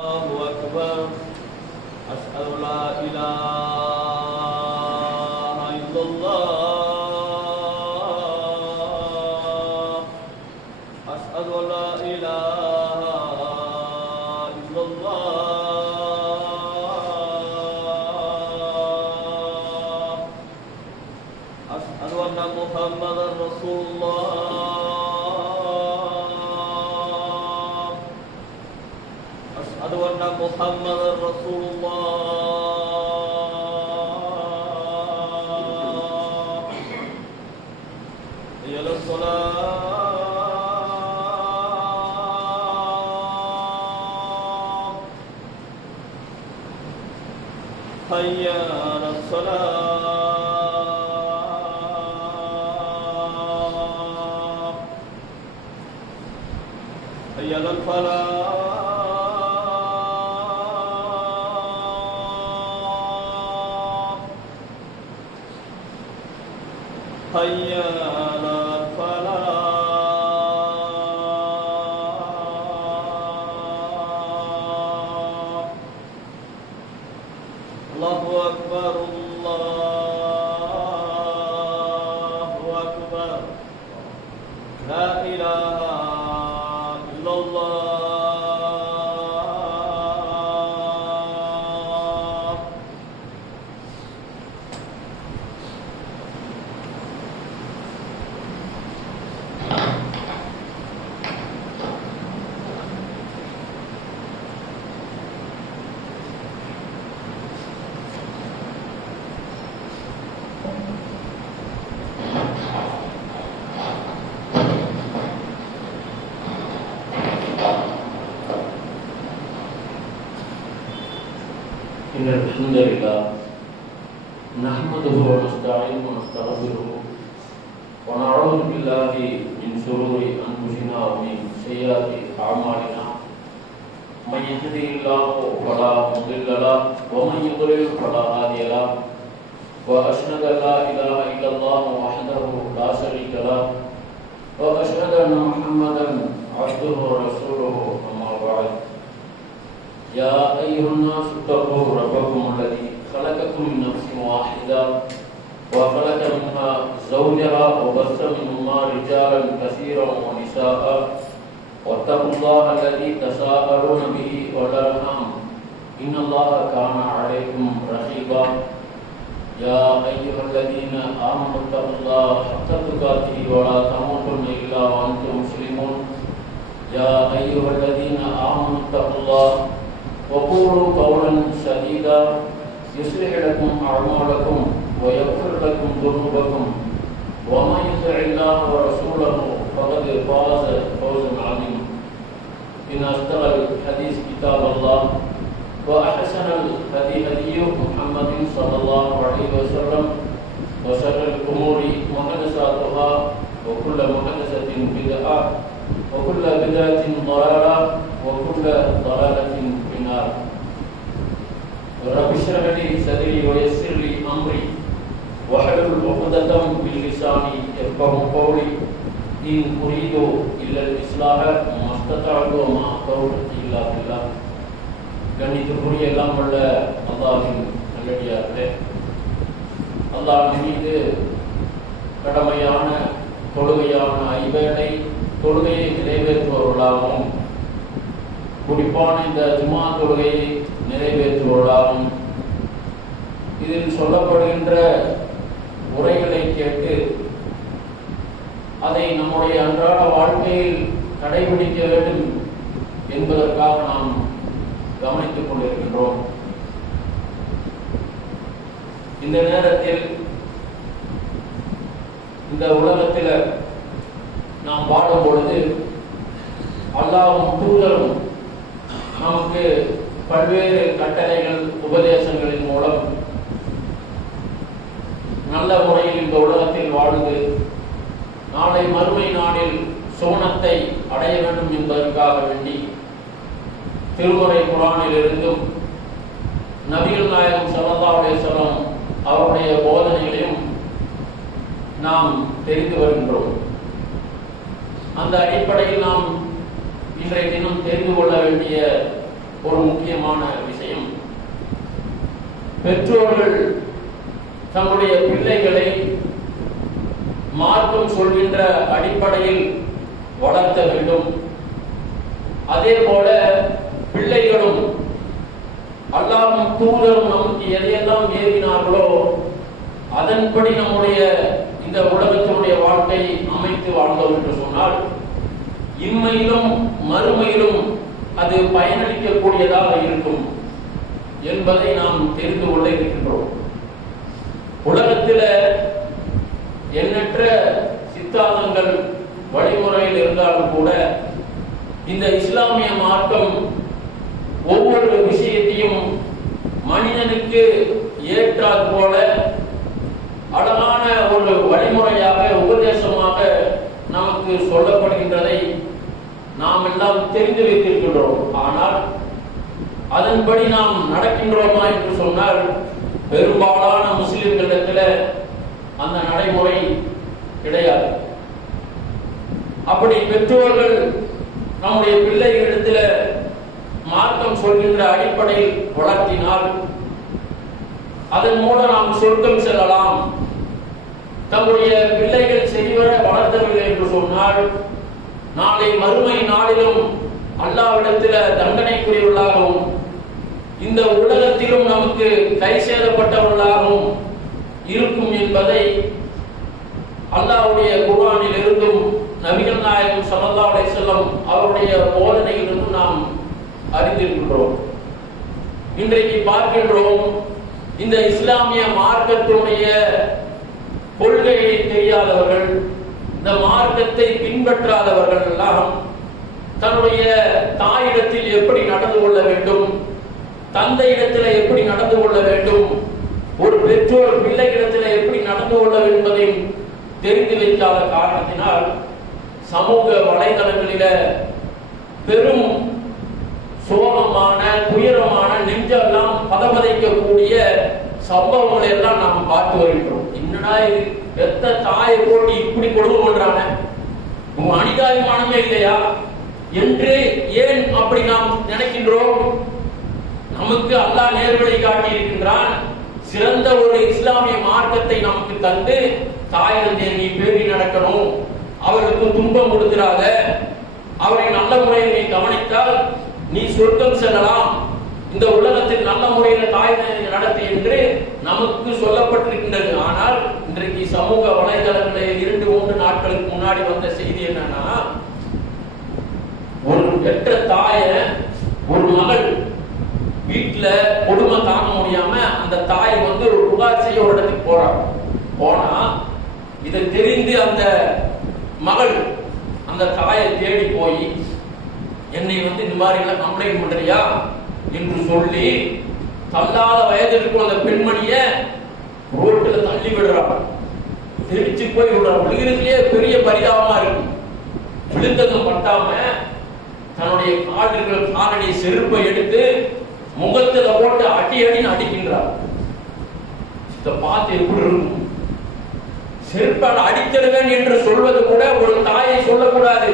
الله أكبر أشهد أن لا إله إلا الله أشهد أن لا إله إلا الله أشهد أن محمدا رسول الله أشهد أن محمدا رسول الله حي على الصلاة حي على الصلاة حي على الفلاح حي على الفلاح الله أكبر الله أكبر لا إله إلا الله إن الحمد لله نحمده ونستعينه ونستغفره ونعوذ بالله من شرور أنفسنا ومن سيئات أعمالنا من يهده الله فلا مضل له ومن يضلل فلا هادي له وأشهد أن لا إله إلا الله وحده لا شريك له وأشهد أن محمدا عبده ورسوله أما بعد يا أيها الناس اتقوا ربكم الذي خلقكم من نفس واحدة وخلق منها زوجها وبث منهما رجالا كثيرا ونساء واتقوا الله الذي تساءلون به والأرحام إن الله كان عليكم رقيبا يا أيها الذين آمنوا اتقوا الله حق تقاته ولا تموتن إلا وأنتم مسلمون يا أيها الذين آمنوا اتقوا الله وقولوا قولا سديدا يصلح لكم أعمالكم ويغفر لكم ذنوبكم ومن يطع الله ورسوله فقد فاز فوزا عظيما إن أصدق الحديث كتاب الله وأحسن الهدي هدي محمد صلى الله عليه وسلم وشر الأمور محدثاتها وكل محدثة بدعة وكل بدعة ضلالة وكل ضلالة في النار رب اشرح لي صدري ويسر لي أمري واحلل عقدة من لساني يفقهوا قولي إن أريد إلا الإصلاح ما استطعت وما توفيقي إلا بالله கண்ணியத்திற்குரிய எல்லாம் உள்ள அல்லாஹ்வின் நல்லடியார்களே, அல்லாஹ்வின் மீது கடமையான தொழுகையான ஐவேளை தொழுகையை நிறைவேற்றுபவர்களாகவும் குறிப்பான இந்த ஜும்ஆ தொழுகையை நிறைவேற்றுபவர்களாகவும் இதில் சொல்லப்படுகின்ற உரைகளை கேட்டு அதை நம்முடைய அன்றாட வாழ்க்கையில் கடைபிடிக்க வேண்டும் என்பதற்காக நாம் கவனித்துக் கொண்டிருக்கின்றோம். இந்த நேரத்தில் இந்த உலகத்தில் நாம் வாழும் பொழுது அல்லாஹ்வும் தூதரும் நமக்கு பல்வேறு கட்டளைகள் உபதேசங்களின் மூலம் நல்ல முறையில் இந்த உலகத்தில் வாழ்ந்து நாளை மறுமை நாளில் சுவனத்தை அடைய வேண்டும் என்பதற்காக வேண்டி திருமறை குர்ஆனில் இருந்தும் நபிகள் நாயகம் ஸல்லல்லாஹு அலைஹி வஸல்லம் அவருடைய போதனைகளையும் நாம் தெரிந்து வருகின்றோம். அந்த அடிப்படையில் நாம் இன்றைய தினம் தெரிந்து கொள்ள வேண்டிய ஒரு முக்கியமான விஷயம். பெற்றோர்கள் தங்களுடைய பிள்ளைகளை மார்க்கம் சொல்கின்ற அடிப்படையில் வளர்த்த வேண்டும். அதே போல பிள்ளைகளும் அல்லாஹ்வும் தூதரும் நமக்கு எதையெல்லாம் ஏவினார்களோ அதன்படி நம்முடைய இந்த உலகத்தினுடைய வாழ்க்கையை அமைத்து வாழ்ந்தோம் என்று சொன்னால் இம்மையிலும் மறுமையிலும் அது பயனளிக்கக்கூடியதாக இருக்கும் என்பதை நாம் தெரிந்து கொள்ள இருக்கின்றோம். உலகத்தில் எண்ணற்ற சித்தாந்தங்கள் வழிமுறையில் இருந்தாலும் கூட இந்த இஸ்லாமிய மார்க்கம் ஒவ்வொரு விஷயத்தையும் மனிதனுக்கு ஏற்றால் போல அழகான ஒரு வழிமுறையாக உபதேசமாக நமக்கு சொல்லப்படுகின்றதை நாம் எல்லாம் தெரிந்து வைத்திருக்கின்றோம். ஆனால் அதன்படி நாம் நடக்கின்றோமா என்று சொன்னால் பெரும்பாலான முஸ்லிம்களிடத்தில் அந்த நடைமுறை கிடையாது. அப்படி பெற்றோர்கள் நம்முடைய பிள்ளைகளிடத்தில் மார்க்கம் சொல்கின்ற அடிப்படையில் வளர்த்தினால் அதன் மூலம் நாம் சொர்க்கம் செல்லலாம். தம்முடைய பிள்ளைகள் செறிவர வளர்த்தவில்லை என்று சொன்னால் நாளை மறுமை நாளிலும் அல்லாஹ்விடத்தில் தண்டனைக்குரியவர்களாகவும் இந்த உலகத்திலும் நமக்கு கை சேதப்பட்டவர்களாகவும் இருக்கும் என்பதை அல்லாஹ்வுடைய குர்ஆனில் இருந்தும் நபிகள் நாயகம் ஸல்லல்லாஹு அலைஹி வஸல்லம் அவருடைய போதனையிலிருந்து நாம் அறிந்திருக்கின்றோம். இன்றைக்கு பார்க்கின்றோம், இந்த இஸ்லாமிய மார்க்கத்தினுடைய கொள்கையை தெரியாதவர்கள், இந்த மார்க்கத்தை பின்பற்றாதவர்கள் எல்லாம் தன்னுடைய தாயிடத்தில் எப்படி நடந்து கொள்ள வேண்டும், தந்தையிடத்தில் எப்படி நடந்து கொள்ள வேண்டும், ஒரு பெற்றோர் பிள்ளைகளிடத்தில் எப்படி நடந்து கொள்ள வேண்டும் என்பதையும் தெரிந்து வைக்காத காரணத்தினால் சமூக வலைதளங்களில பெரும் சோகமான துயரமான நெஞ்செல்லாம் பதபதைக்கக்கூடிய சம்பவங்களை எல்லாம் நாம் பார்த்து வருகின்றோம். என்னடா இது, பெத்த தாயை போட்டு இப்படி கொடுமை பண்றாங்க, உங்க அனிதாபிமானமே இல்லையா என்று ஏன் அப்படி நாம் நினைக்கின்றோம்? நமக்கு அல்லாஹ் நேர்வழி காட்டி இருக்கின்றான். சிறந்த ஒரு இஸ்லாமிய மார்க்கத்தை நமக்கு தந்து தாயிடத்தை நீ பேணி நடக்கணும், அவர்களுக்கு துன்பம் கொடுக்கிறாங்க, அவரை நல்ல முறையில் நீ கவனித்தால் நீ சொர்க்கம் செல்லலாம், இந்த உலகத்தில் நல்ல முறையில் தாய் நடத்தி என்று நமக்கு சொல்லப்பட்டிருக்கின்றது. ஆனால் இன்றைக்கு சமூக வலைதளங்களில் 2-3 நாட்களுக்கு முன்னாடி வந்த செய்தி என்னன்னா, ஒரு பெற்ற தாய ஒரு மகள் வீட்டுல கொடுமை தாங்க முடியாம அந்த தாய் ஒரு புகார் செய்ய ஒரு இடத்துக்கு போனா இதை தெரிந்து அந்த மகள் அந்த தாயை தேடி போய் என்னை இந்த மாதிரி எல்லாம் கம்ப்ளைண்ட் பண்றியா என்று சொல்லி தள்ளாத வயதிற்கு அந்த பெண்மணிய ரோட்டில் தள்ளி விடுறாங்க. தெரிச்சு போய் விழுகிறதுலயே பெரிய பரிதாபமா இருக்கும். விழுந்ததும் பட்டாம தன்னுடைய காலடி செருப்பை எடுத்து முகத்துல போட்டு அடின்னு அடிக்கின்றார். இதை பார்த்து எப்படி இருக்கும்? செருப்பால் அடித்திடுவேன் என்று சொல்வது கூட ஒரு தாயை சொல்லக்கூடாது.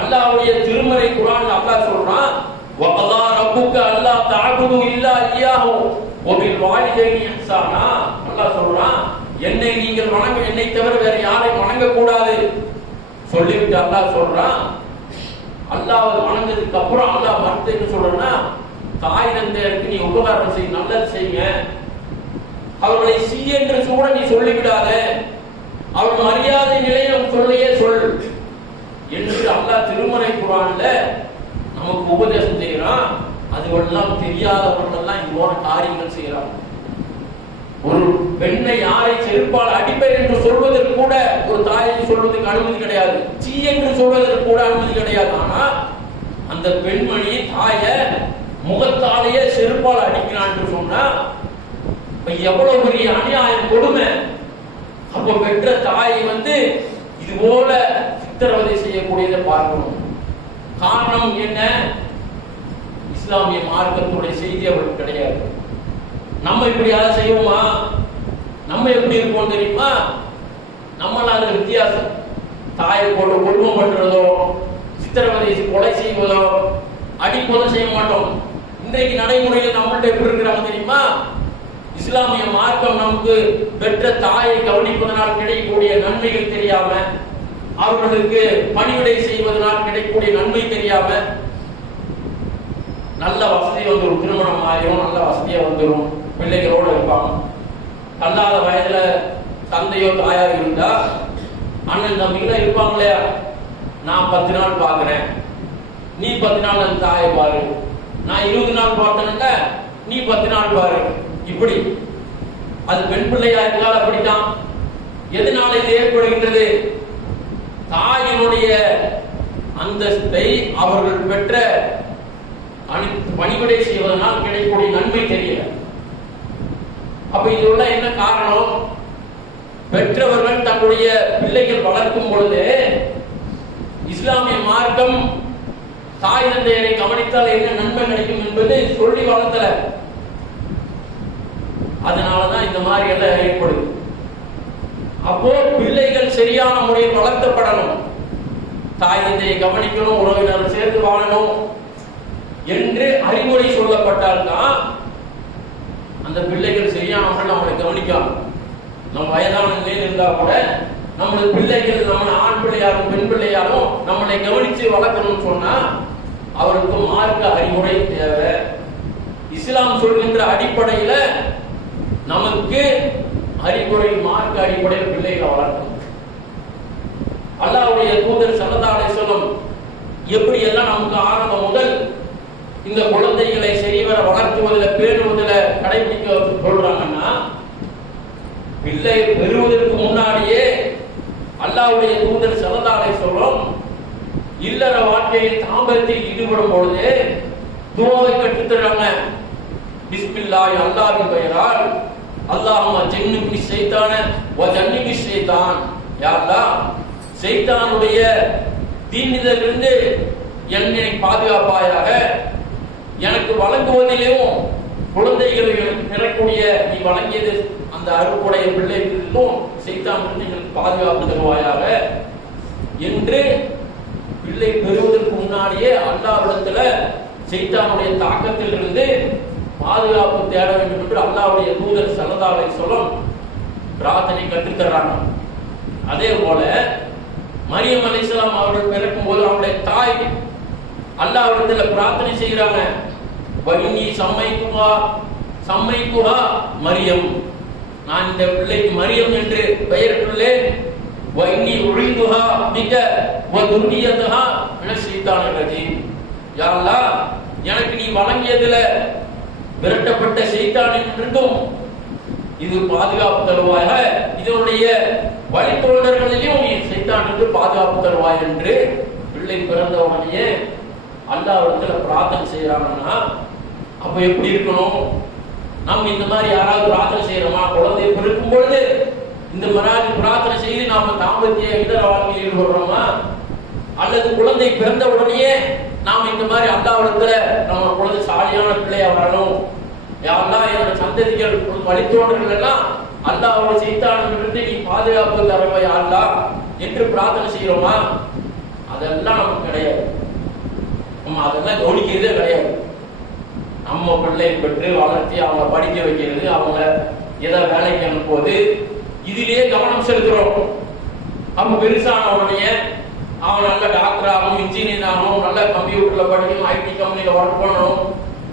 அல்லாஹ்வுடைய திருமறை குர்ஆன் அல்லாஹ் சொல்றான், வகதா ரப்புக அல்லா தஅபுது இல்லா இய்யாஹு வபில் வாலிதைனி இஹ்சானா. அல்லாஹ் சொல்றான், என்னை நீங்கள் என்னை தவிர வேற யாரையும் வணங்க கூடாது சொல்லிவிட்டு அல்லாஹ் சொல்றான். அல்லாஹ் வணங்குறதுக்கு அப்புறம் அல்லாஹ் மறுத்து என்ன சொல்றா, தாய் தந்தையருக்கு நீ உபகாரம் செய், நல்லது செய்யுங்க, அவர்களை சி என்று கூட நீ சொல்லிவிடாத, அவர் மரியாதை நிலையம் சொல்லையே சொல் என்று அல்லாஹ் திருமறை குர்ஆன்ல நமக்கு உபதேசம் செய்யறான். அதுவெல்லாம் தெரியாதவர்கள் எல்லாம் இவ்வாறு காரியங்கள் செய்யறாங்க. ஒரு பெண்ணை யாரை செருப்பால் அடிப்பேன் என்று சொல்வதற்கு கூட ஒரு தாயை சொல்வதற்கு அனுமதி கிடையாது, சீ என்று சொல்வதற்கு கூட அனுமதி கிடையாது. ஆனா அந்த பெண்மணி தாய முகத்தாலேயே செருப்பால் அடிக்கிறான் என்று சொன்னா எவ்வளவு பெரிய அநியாயம், கொடுமை. அப்ப பெற்ற தாயை இது போல சித்திரவதை செய்யக்கூடியதை பார்க்கணும். காரணம் என்ன? இஸ்லாமிய மார்க்கத்துடைய செய்தி அவருக்கு கிடையாது. நம்ம இப்படி அதை செய்வோமா? நம்ம எப்படி இருப்போம் தெரியுமா? நம்மளால வித்தியாசம். தாயை போட்டு கொடுமை பண்றதோ, சித்திரவதை கொலை செய்வதோ, அடிப்பதும் செய்ய மாட்டோம். இன்றைக்கு நடைமுறையில் நம்மள்ட்ட எப்படி இருக்கிறாங்க தெரியுமா? இஸ்லாமிய மார்க்கம் நமக்கு பெற்ற தாயை கவனிப்பதனால் கிடைக்கக்கூடிய நன்மைகள் தெரியாம, அவர்களுக்கு பணிவிடை செய்வதனால் கிடைக்கக்கூடிய நன்மை தெரியாம, நல்ல வசதி வந்துடும், திருமணம் ஆகிரும், நல்ல வசதியா வந்துடும், பிள்ளைகளோடு இருப்பாங்க. கல்லாத வயதுல தந்தையோ தாயார் இருந்தா அண்ணன் தம்பிகளா இருப்பாங்க இல்லையா? நான் 10 நாள் பாக்குறேன், நீ 10 நாள் அந்த தாயை பாரு, நான் 20 நாள் பார்த்தேன்ல, நீ 10 நாள் பாரு. இப்படி அது பெண் பிள்ளையா இருந்தால் அப்படித்தான். எதனால இது ஏற்படுகின்றது? தாயினுடைய அந்தஸ்தை அவர்கள் பெற்ற பணிவிடை செய்வதனால் கிடைக்கக்கூடிய நன்மை தெரியல. அப்ப இதுள்ள என்ன காரணம்? பெற்றவர்கள் தன்னுடைய பிள்ளைகள் வளர்க்கும் பொழுது இஸ்லாமிய மார்க்கம் தாய் தந்தையரை கவனித்தால் என்ன நன்மை கிடைக்கும் என்பது சொல்லி வளர்த்தல. அதனாலதான் இந்த மாதிரி எல்லாம் ஏற்படுது. அப்போ பிள்ளைகள் சரியான முறையில் வளர்க்கப்படணும், தாய் தந்தையை கவனிக்கணும், உறவினர்கள் சேர்ந்து வாழணும் என்று அறிவுரை சொல்லப்பட்டால்தான் அந்த பிள்ளைகள் சரியான முறையில் நம்மளை கவனிக்கலாம். நம்ம வயதான நிலையில் இருந்தா கூட நம்மளுடைய பிள்ளைகள், நம்ம ஆண் பிள்ளையாரும் பெண் பிள்ளையாரும் நம்மளை கவனிச்சு வளர்க்கணும்னு சொன்னா அவருக்கு மார்க்க அறிவுரை தேவை. இஸ்லாம் சொல்கின்ற அடிப்படையில நமக்கு அறிவுரை, மார்க்க அடிப்படையில் பிள்ளைகளை வளர்க்கணும். அல்லாஹ்வுடைய தூதர் ஸல்லல்லாஹு அலைஹி வஸல்லம் எப்படி எல்லாம் நமக்கு ஆரம்பம் முதல் இந்த குழந்தைகளை சரிவர வளர்த்துவதில், பேணுவதில் கடைபிடிக்க சொல்றாங்கன்னா, பிள்ளை பெறுவதற்கு முன்னாடியே அல்லாஹ்வுடைய தூதர் ஸல்லல்லாஹு அலைஹி வஸல்லம் இல்லற வாழ்க்கையில் தாம்பத்தியில் ஈடுபடும் பொழுது துஆவை கற்றுத்தராங்க. பிஸ்மில்லாஹ், அல்லாஹ்வின் பெயரால், அல்லாஹும்ம ஜன்னிபி ஷைத்தான வ ஜன்னிபி ஷைத்தான். யா அல்லாஹ், ஷைத்தானுடைய தீண்டிலிருந்து என்னை பாதுகாப்பாயாக, எனக்கு வழங்குவதிலும் குழந்தைகள் பெறக்கூடிய நீ வழங்கியது அந்த அருப்புடைய பிள்ளைகளிலும் ஷைத்தானிலிருந்து பாதுகாப்பு தருவாயாக என்று பிள்ளை பெறுவதற்கு முன்னாடியே அல்லாஹ்விடத்துல ஷைத்தானுடைய தாக்கத்தில் இருந்து பாதுகாப்பு தேட வேண்டும் என்று அல்லாஹ்வுடைய தூதர் ஸல்லல்லாஹு அலைஹி வஸல்லம் பிரார்த்தனை கற்றுத்தர்றாங்க. அதே போல மரியம் அலைஹிஸ்ஸலாம் அவர்கள் பிறக்கும் போது அவருடைய தாய் அல்லாஹ்விடத்துல பிரார்த்தனை செய்கிறாங்க. வஇன்னி சம்மைத்துஹா மரியம், நான் இந்த பிள்ளைக்கு மரியம் என்று பெயரிட்டுள்ளேன். வஇன்னி உஇதுஹா பிக வ துர்ரிய்யதஹா மினஷ் ஷைத்தானிர் ரஜீம். யா அல்லாஹ், எனக்கு நீ வழங்கியதுல விரட்டப்பட்ட ஷைத்தானிலிருந்தும் இது பாதுகாப்பு தருவாயாக, இதனுடைய வழித்தோன்றர்களிலும் நீ ஷைத்தானிலிருந்து பாதுகாப்பு தருவாய் என்று பிள்ளை பிறந்த உடனே அல்லாஹ்விடத்துல பிரார்த்தனை செய்யறாங்கன்னா அப்ப எப்படி இருக்கணும்? நம்ம இந்த மாதிரி யாராவது பிரார்த்தனை செய்யறோமா? குழந்தை பிறக்கும் பொழுது இந்த மாதிரி பிரார்த்தனை செய்து நாம தாம்பத்திய இதர வாழ்க்கையில் ஈடுபடுறோமா? அல்லது குழந்தை பிறந்த உடனே நாம இந்த மாதிரி அல்லாஹ்விடத்துல நம்ம குழந்தை சாலியான பிள்ளையா வரணும், யாரெல்லாம் என்னோட சந்ததிகள் வழித்தோன்றர்கள் எல்லாம் அல்லாஹ்வோட ஷைத்தானிலிருந்து நீ பாதுகாப்பு தருவாய் அல்லாஹ் என்று பிரார்த்தனை செய்யறோமா? அதெல்லாம் நமக்கு கிடையாது. நம்ம அதெல்லாம் கவனிக்கிறதே கிடையாது. நம்ம பிள்ளை பெற்று வளர்த்தி அவங்க படிக்க வைக்கிறது, அவங்க ஏதோ வேலைக்கு அனுப்புவது, இதிலேயே கவனம் செலுத்துறோம். அப்ப பெருசான உடனே அவன் நல்ல டாக்டர் ஆகணும், இன்ஜினியர் ஆகணும், நல்ல கம்ப்யூட்டர்ல படிக்கணும், ஐடி கம்பெனில ஒர்க் பண்ணணும்,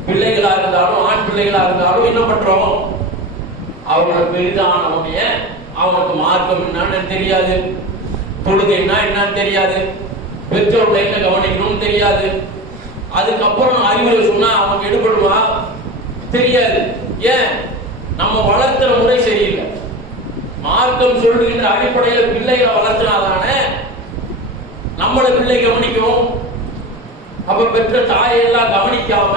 பிள்ளைகளா இருந்தாலும் ஆண் பிள்ளைகளா இருந்தாலும் என்ன பண்றோம்? அவங்களை பெரிதான உடனே அவனுக்கு மார்க்கம் என்னன்னு தெரியாது, தொழுகைன்னா என்னன்னு தெரியாது, பெற்றோர்களை என்ன கவனிக்கணும்னு தெரியாது. அதுக்கப்புறம் அறிவுரை சொன்னா அவனுக்கு எடுபடுமா? தெரியாது. ஏன்? நம்ம வளர்த்துற முறை சரியில்லை. மார்க்கம் சொல்லுகின்ற அடிப்படையில் பிள்ளைகளை வளர்த்தினாதானே நம்மள பிள்ளை கவனிக்கும். அப்ப பெற்ற தாயெல்லாம் கவனிக்காம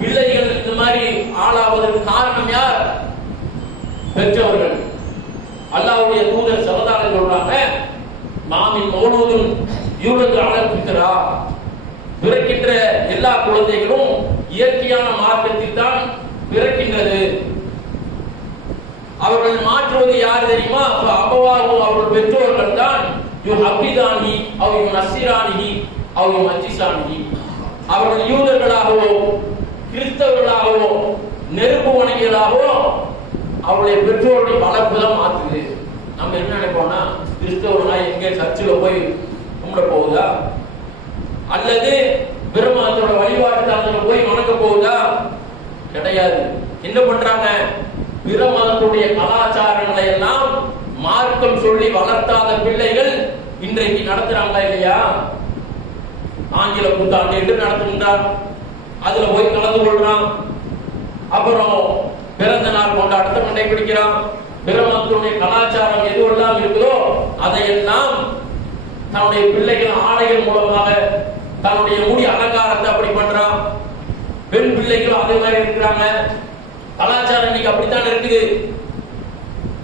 பிள்ளைகள் இந்த மாதிரி ஆளாவதற்கு காரணம் யார்? பெற்றவர்கள். அல்லாஹ்வுடைய தூதர் ஸல்லல்லாஹு அலைஹி சொல்றாங்க, மாமின் மௌலூதுன் யூலது அலல் ஃபித்ரா, பிறக்கின்ற எல்லா குழந்தைகளும் இயற்கையான மார்க்கத்தில் தான் பிறக்கின்றது. அவர்கள் மாற்றுவது யார் தெரியுமா? அபவாஹு, அவர்கள் பெற்றோர்கள் தான் யுஹபிதானி அவ் யுனஸ்ஸிரானி அவ் யுமஜ்ஜிசானி, அவர்கள் யூதர்களாகவோ கிறிஸ்தவர்களாகவோ நெருப்பு வணிகர்களாகவோ அவருடைய பெற்றோருடைய வளர்ப்புதான் மாற்றுது. நம்ம என்ன நினைப்போம்னா, கிறிஸ்தவர்களா எங்கே சர்ச்சில் போய் கும்பிட போகுதா, அல்லது பிரம்மத்தோட வழிபாட்டு தலத்தில் போய் வணங்க போகுதா? கிடையாது. என்ன பண்றாங்க? பிற மதத்துடைய கலாச்சாரங்களை எல்லாம் மார்க்கம் சொல்லி வளர்த்தாத பிள்ளைகள் இன்றைக்கு நடத்துறாங்களா இல்லையா? ஆங்கில புத்தாண்டு என்று நடத்துகின்றான், அதுல போய் கலந்து கொள்றான். அப்புறம் பிறந்த நாள் கொண்டாட்டத்தை கடைபிடிக்கிறான். பிற மதத்துடைய கலாச்சாரம் எதுவெல்லாம் இருக்குதோ அதையெல்லாம் தன்னுடைய பிள்ளைகள் ஆடைகள் மூலமாக தன்னுடைய முடி அலங்காரத்தை அப்படி பண்றான். பெண் பிள்ளைகளும் அதே மாதிரி இருக்கிறாங்க. கலாச்சாரம் இன்னைக்கு அப்படித்தான் இருக்குது.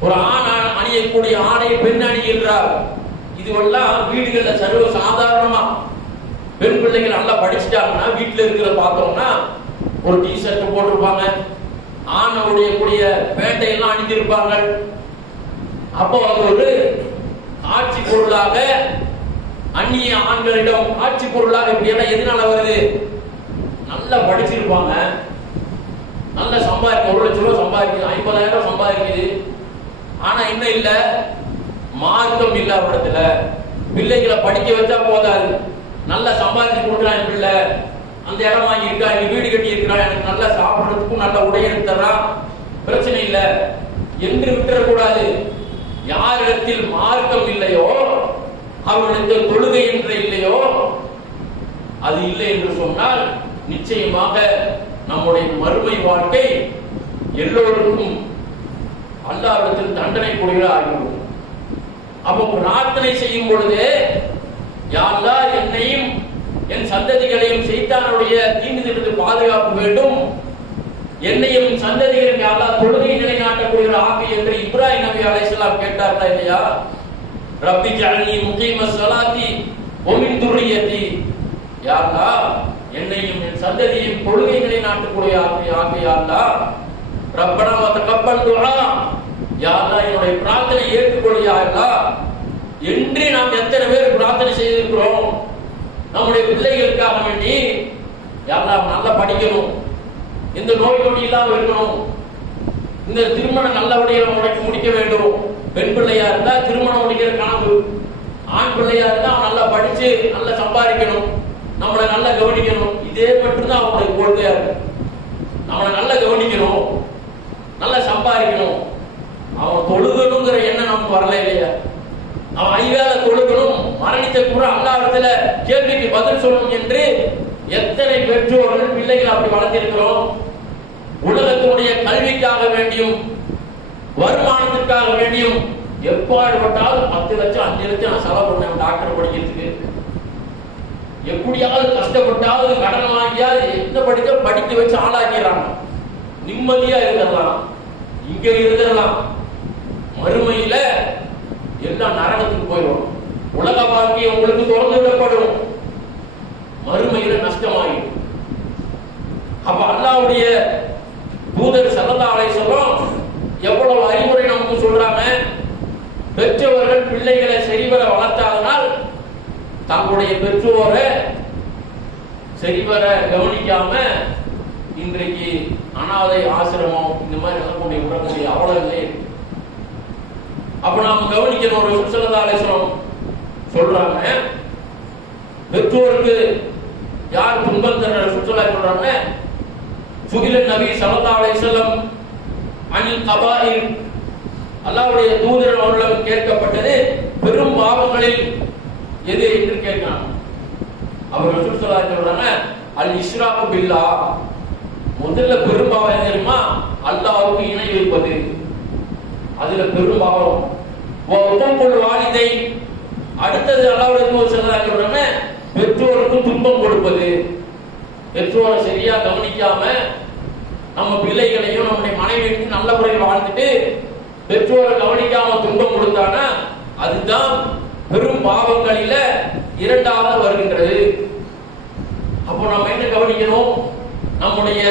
ஒரு ஆண் அணியக்கூடிய ஆடை பெண் அணிகின்றார். இதுவெல்லாம் வீடுகள்ல சர்வ சாதாரணமா. பெண் பிள்ளைகள் நல்லா படிச்சுட்டாங்கன்னா வீட்டுல இருக்கிறத பார்த்தோம்னா ஒரு டிஷர்ட் போட்டிருப்பாங்க, ஆணுடைய கூடிய பேட்டை எல்லாம் அணிந்திருப்பாங்க. அப்போ அது ஒரு ஆட்சி பொருளாக, அந்நிய ஆண்களிடம் ஆட்சி பொருளாக இப்படி எல்லாம் எதனால வருது? நல்லா படிச்சிருப்பாங்க, நல்ல சம்பாதிக்க, 1 லட்சம் ரூபாய் சம்பாதிக்குது, 50,000 சம்பாதிக்குது. ஆனா என்ன இல்ல, மார்க்கம் இல்ல இடத்துல. பிள்ளைகளை படிக்க வச்சா போதாது, நல்லா சம்பாதிச்சு கொடுக்குறான் பிள்ளை, அந்த இடம் வாங்கி இருக்கா, இங்க வீடு கட்டி இருக்கிறான், எனக்கு நல்லா சாப்பிடுறதுக்கும் நல்ல உடை எடுத்து தர்றான், பிரச்சனை இல்லை என்று விட்டுறக்கூடாது. யாரிடத்தில் மார்க்கம் இல்லையோ, அவர்களுக்கு தொழுகை என்று இல்லையோ, அது இல்லை என்று சொன்னால் நிச்சயமாக நம்முடைய மறுமை வாழ்க்கை எல்லோருக்கும் அல்லாஹ்விடத்தில் தண்டனை கூடியதாக ஆகிவிடும். அப்போ பிரார்த்தனை செய்யும் பொழுது, யா அல்லாஹ் என்னையும் என் சந்ததிகளையும் சைத்தானுடைய தீங்கு திட்டத்தை பாதுகாப்பு வேண்டும், என்னையும் சந்ததிகளையும் யா அல்லாஹ் தொழுகை நிலைநாட்டக்கூடிய ஆக்கி என்று இப்ராஹிம் நபி அலைஹிஸ்ஸலாம் கேட்டார்களா இல்லையா? ரப்பி ஜஅல்னி முகீமஸ் ஸலாத்தி வ மின் துர்ரியத்தி, யா அல்லாஹ் என்னையும் என் சந்ததியையும் தொழுகை நிலைநாட்டக்கூடிய ஆக்கி யா அல்லாஹ். ரப்பனா வ தகப்பல் துஆ, யா அல்லாஹ் என்னுடைய பிரார்த்தனை ஏற்றுக்கொள் யா அல்லாஹ் என்று நாம் எத்தனை பேர் பிரார்த்தனை செய்திருக்கிறோம்? நம்முடைய பிள்ளைகளுக்காக வேண்டி, யா அல்லாஹ் நல்லா படிக்கணும், இந்த நோய் நொடி இல்லாம இருக்கணும், இந்த திருமணம் நல்லபடியாக முடிக்க வேண்டும். பெண் பிள்ளையா இருந்தா திருமணம் முடிக்கிற கனவு, ஆண் பிள்ளையா இருந்தா நல்லா படிச்சு நல்லா சம்பாதிக்கணும், நம்மளை நல்லா கவனிக்கணும். இதே மட்டும்தான் அவங்களுடைய கொள்கையா இருக்கு. நம்மளை நல்லா கவனிக்கணும், நல்லா சம்பாதிக்கணும். அவன் தொழுகணுங்கிற எண்ணம் நமக்கு வரல இல்லையா? அவன் ஐவேளை தொழுகணும், மரணித்த கூட அல்லாஹ்விடத்துல கேள்விக்கு பதில் சொல்லணும் என்று எத்தனை பெற்றோர்கள் பிள்ளைகள் அப்படி வளர்த்திருக்கிறோம். உலகத்தினுடைய கல்விக்காக வேண்டியும் வருமானத்திற்காக வேண்டியும் எப்பாடுபட்டாலும் 10 லட்சம் 5 லட்சம் நான் செலவு பண்ணேன் டாக்டர் படிக்கிறதுக்கு, எப்படியாவது கஷ்டப்பட்டாவது கடன் வாங்கியாவது எந்த படிக்க வச்சு ஆளாக்கிறாங்க. நிம்மதியா இருக்கலாம், இங்க இருக்கலாம், மறுமையில எல்லாம் நரகத்துக்கு போயிடும். உலக வாழ்க்கை உங்களுக்கு திறந்து விடப்படும், மறுமையில நஷ்டமாயிடும். அப்ப அல்லாஹ்வுடைய தூதர் ஸல்லல்லாஹு அலைஹி வஸல்லம் எவ்வளவு அறிவுரை நமக்கு சொல்றாங்க. பெற்றோர்கள் பிள்ளைகளை சரிவர வளர்த்தாதனால் தங்களுடைய பெற்றோரை சரிவர கவனிக்காம இன்றைக்கு அனாதை ஆசிரமம் இந்த மாதிரி எல்லாம் விடக்கூடிய அவ்வளவு. அப்ப நாம கவனிக்கணும். ஒரு ஸல்லல்லாஹு அலைஹி வஸல்லம் சொல்றாங்க, பெற்றோருக்கு யார் துன்பம் தர சுற்றுலா சொல்றாங்க, சுகில நபி ஸல்லல்லாஹு அலைஹி வஸல்லம் அனில் கபாயிர், அல்லாஹ்வுடைய தூதர் அவர்களும் கேட்கப்பட்டது பெரும் பாவங்களில் எது என்று கேட்கிறாங்க. அவர் ரசூல் ஸல்லல்லாஹு அலைஹி சொல்றாங்க, அல் இஸ்ராஃபு பில்லாஹ், முதல்ல பெரும் பாவம் என்ன தெரியுமா? அல்லாஹ்வுக்கு இணை வைப்பது, அதுல பெரும் பாவம். வஉகுல் வாலிதை, அடுத்தது அல்லாஹ்வுடைய தூதர் ஸல்லல்லாஹு அலைஹி சொல்றாங்க பெற்றோருக்கு துன்பம் கொடுப்பது. பெற்றோரை சரியா கவனிக்காம நம்ம பிள்ளைகளையும் நம்முடைய மனைவியையும் நல்ல முறையில் வாழ்ந்துட்டு பெற்றோரை கவனிக்காம துன்பம் கொடுத்தானா அதுதான் பெரும் பாவங்களில இரண்டாவது வருகின்றது. அப்போ நம்ம என்ன கவனிக்கணும்? நம்முடைய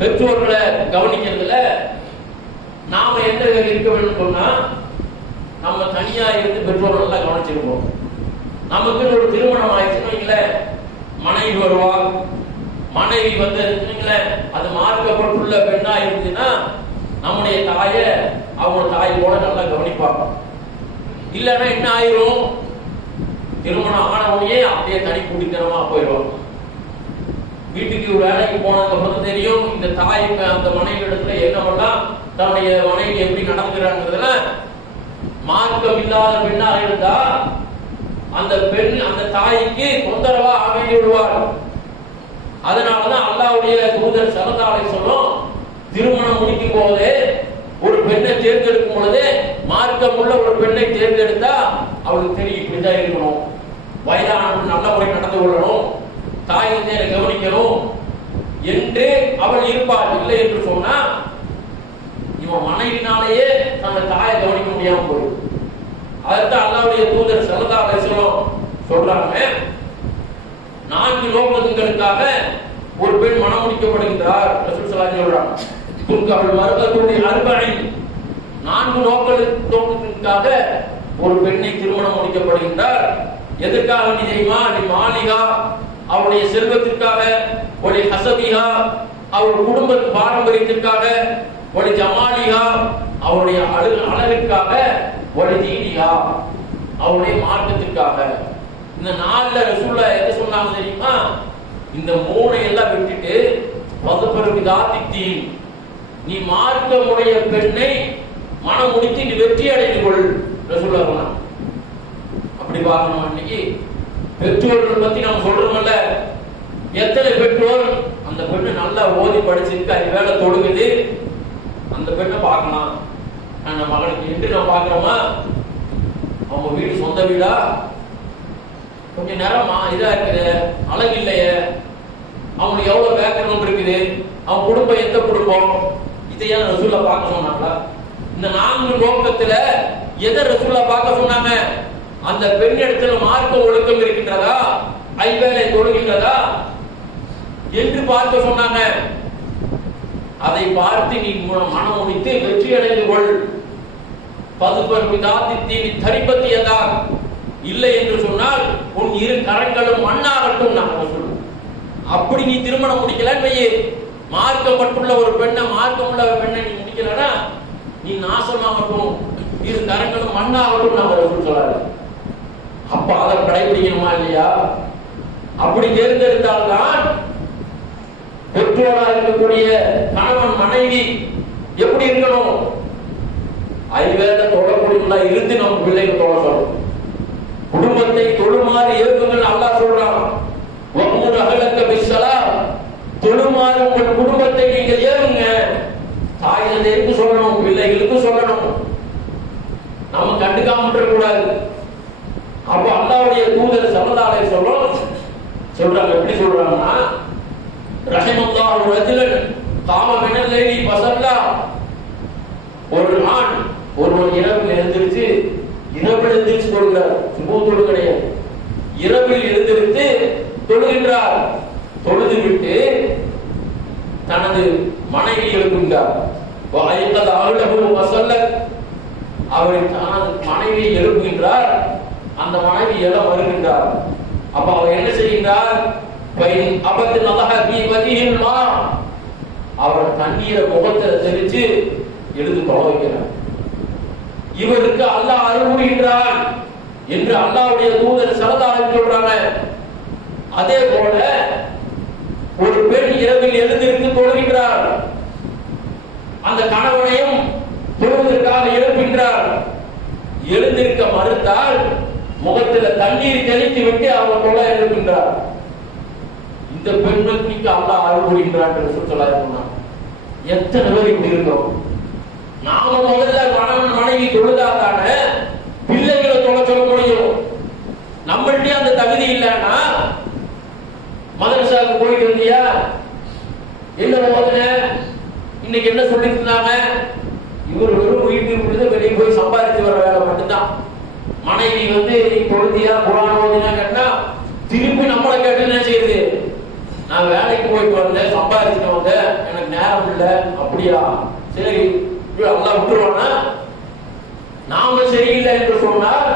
பெற்றோர்களை கவனிக்கிறதுல நாம எந்த இருக்க வேண்டும் சொன்னா, நம்ம தனியா இருந்து பெற்றோர்கள் நல்லா கவனிச்சிருக்கோம். நமக்கு ஒரு திருமணம் ஆயிடுச்சுன்னு வைங்கள, மனைவி வருவார். மனைவி வந்து அது மார்க்கப்பட்டுள்ள பெண்ணா இருந்துச்சுன்னா நம்முடைய தாயை அவங்க தாய் போல நல்லா கவனிப்பாங்க. இல்லைன்னா என்ன ஆயிரும், திருமணம் ஆனவனையே அப்படியே தனி குடித்தனமா போயிடுவாங்க. வீட்டுக்கு வேலைக்கு போனதுக்கு அப்புறம் தெரியும் இந்த தாய்க்கு அந்த மனைவி இடத்துல என்ன பண்ணலாம், தன்னுடைய மனைவி எப்படி நடந்துக்கிறாங்கிறதுல மார்க்கம் இல்லாத பெண்ணாக இருந்தா அந்த பெண் அந்த தாய்க்கு தொந்தரவா அமைந்து விடுவார். அதனாலதான் அல்லாஹ்வுடைய தூதர் ஸல்லல்லாஹு அலைஹி வஸல்லம் திருமணம் முடிக்கும் போதே ஒரு பெண்ணை தேர்ந்தெடுக்கும் பொழுது மார்க்கம் உள்ள ஒரு பெண்ணை தேர்ந்தெடுத்தா அவளுக்கு தெரியும் இப்படிதான் இருக்கணும், வயதானவர்கள் நல்ல முறை நடந்து கொள்ளணும், தாய் வந்து கவனிக்கணும் என்று அவள் இருப்பாள். இல்லை என்று சொன்னா இவன் மனைவினாலேயே தன்னை தாயை கவனிக்க முடியாம போயிடும். அதைத்தான் அல்லாஹ்வுடைய தூதர் ஸல்லல்லாஹு அலைஹி வஸல்லம் சொல்றாங்க, 4 நோக்கங்களுக்காக ஒரு பெண் மனம் முடிக்கப்படுகின்றார். ரசூல் ஸல்லல்லாஹு அலைஹி வஸல்லம் அவள் மர்கத்துடைய 4 நோக்கங்களுக்காக ஒரு பெண்ணை திருமணம் முடிக்கப்படுகின்றார். எதற்காக தெரியுமா? மாலிகா அவருடைய செல்வத்திற்காக, ஒரு ஹசபிகா அவர் குடும்ப பாரம்பரியத்திற்காக, ஒரு ஜமாலிகா அவருடைய அழகிற்காக, ஒரு தீனிகா அவருடைய மார்க்கத்திற்காக. இந்த 4 ரசூலுல்லாஹ் என்ன சொன்னாங்க தெரியுமா? இந்த 3 எல்லாம் விட்டுட்டு வதுபருவிதாத்தித்தீன், நீ மார்க்கமுடைய பெண்ணை மனம் முடித்து நீ வெற்றி அடைந்து கொள் ரசூலுல்லாஹ் சொன்னாங்க. அப்படி பார்க்கணும். இன்னைக்கு பெற்றோர்கள் பத்தி நம்ம சொல்றோம்ல, எத்தனை பெற்றோர் அந்த பெண்ணு நல்லா ஓதி படிச்சிருக்கு, அது வேலை தொடுங்குது, அந்த பெண்ணை பார்க்கலாம் நம்ம மகளுக்கு என்று நான் பார்க்கிறோமா? அவங்க வீடு சொந்த வீடா, கொஞ்சம் நேரமா இதா இருக்குது, அழகு இல்லையே, அவங்களுக்கு எவ்வளவு பேக்ரவுண்ட் இருக்குது, அவங்க குடும்பம் எந்த குடும்பம், இதையான ரசூலா பார்க்க சொன்னாங்களா? இந்த 4 நோக்கத்துல எதை ரசூலா பார்க்க சொன்னாங்க? அந்த பெண் இடத்துல மார்க்க ஒழுக்கம் இருக்கின்றதா, ஐவேளை தொழுகின்றதா என்று பார்க்க சொன்னாங்க. அதை பார்த்து நீ மனம் முடித்து வெற்றி அடைந்து கொள். தரிபத்தியதா, இல்லை என்று சொன்னால் உன் 2 கரங்களும் மண்ணாகட்டும் நாங்கள் சொல்லுவோம். அப்படி நீ திருமணம் முடிக்கலன்னு மார்க்கப்பட்டுள்ள ஒரு பெண்ணை, மார்க்கம் உள்ள பெண்ணை நீ முடிக்கலன்னா நீ நாசமாகட்டும், 2 கரங்களும் மண்ணாகட்டும் நாங்கள் சொல்றாரு. அப்ப அதை கடைபிடிக்கணுமா இல்லையா? அப்படி தேர்ந்தெடுத்தால்தான் பெற்றோராக இருக்கக்கூடிய கணவன் மனைவி எப்படி இருக்கணும்? ஐவேளை தொழக்கூடியவங்களா இருந்து நம்ம பிள்ளைகள் தொழ சொல்லணும். குடும்பத்தை தொழுமாறு ஏவுங்கள் அல்லாஹ் சொல்றான். வமுர் அஹலக பிஸ்ஸலாம், தொழுமாறு உங்கள் குடும்பத்தை நீங்கள் ஏவுங்க. தாய் தந்தைக்கு சொல்லணும், பிள்ளைகளுக்கு சொல்லணும், நம்ம கண்டுக்காம இருக்கக்கூடாது. அப்ப அல்லாஹ்வுடைய தூதர் ஸல்லல்லாஹு அலைஹி வஸல்லம் சொல்றாங்க. எப்படி சொல்றாங்கன்னா, ரஹிமல்லாஹு ரஜுலன் காம மினல் லைலி ஃபஸல்லா, ஒரு ஆண் ஒருவன் இரவில் எழுந்திருச்சு, இரவில் எழுந்திருச்சு தொழுகிறார், சுபஹ் தொழு கிடையாது, இரவில் எழுந்திருத்து தொழுகின்றார். தொழுது விட்டு தனது மனைவி எழுப்புகின்றார். வஅய்கத அஹ்லஹு வஸல்லத், அவர் தனது மனைவியை எழுப்புகின்றார். அந்த மனைவி எழ வருகின்றார். அப்ப அவர் என்ன செய்கின்றார்? அவர் தண்ணீரை முகத்தை தெளிச்சு எழுந்து தொழ வைக்கிறார். இவருக்கு அல்லாஹ் அருள் புரிகின்றான் என்று அல்லாஹ்வுடைய தூதர் ஸல்லல்லாஹு அலைஹி வஸல்லம் சொல்றாங்க. அதே போல ஒரு பெண் இரவில் எழுந்திருந்து தொழுகின்றார், அந்த கணவனையும் தொழுவதற்காக எழுப்புகின்றார். எழுந்திருக்க மறுத்தால் முகத்தில் தண்ணீர் தெளித்து விட்டு அவர் தொழ எழுப்புகின்றார். இந்த பெண்களுக்கு அல்லாஹ் அருள் புரிகின்றான் என்று சொன்னார். எத்தனை பேர் இப்படி இருக்கிறோம்? நாம முதல்ல கணவன் மனைவி தொழுதாதானே பிள்ளைகளை தொழ சொல்ல முடியும். நம்மள்டே அந்த தகுதி இல்லைன்னா, மதரசாவுக்கு போயிட்டு வந்தியா, என்ன போதுன இன்னைக்கு என்ன சொல்லிட்டு இருந்தாங்க? இவர் வெறும் வீட்டுக்கு வெளியே போய் சம்பாதிச்சு வர வேலை மட்டும்தான். மனைவி வந்து தொழுதியா குர்ஆன் ஓதினா கேட்டா திருப்பி நம்மளை கேட்டு என்ன செய்யுது? நான் வேலைக்கு போயிட்டு வந்தேன், சம்பாதிச்சுட்டு வந்தேன், எனக்கு நேரம் இல்லை. அப்படியா? சரி, அல்லாஹ் விட்டுருவானா? நாம சரியில்லை என்று சொன்னால்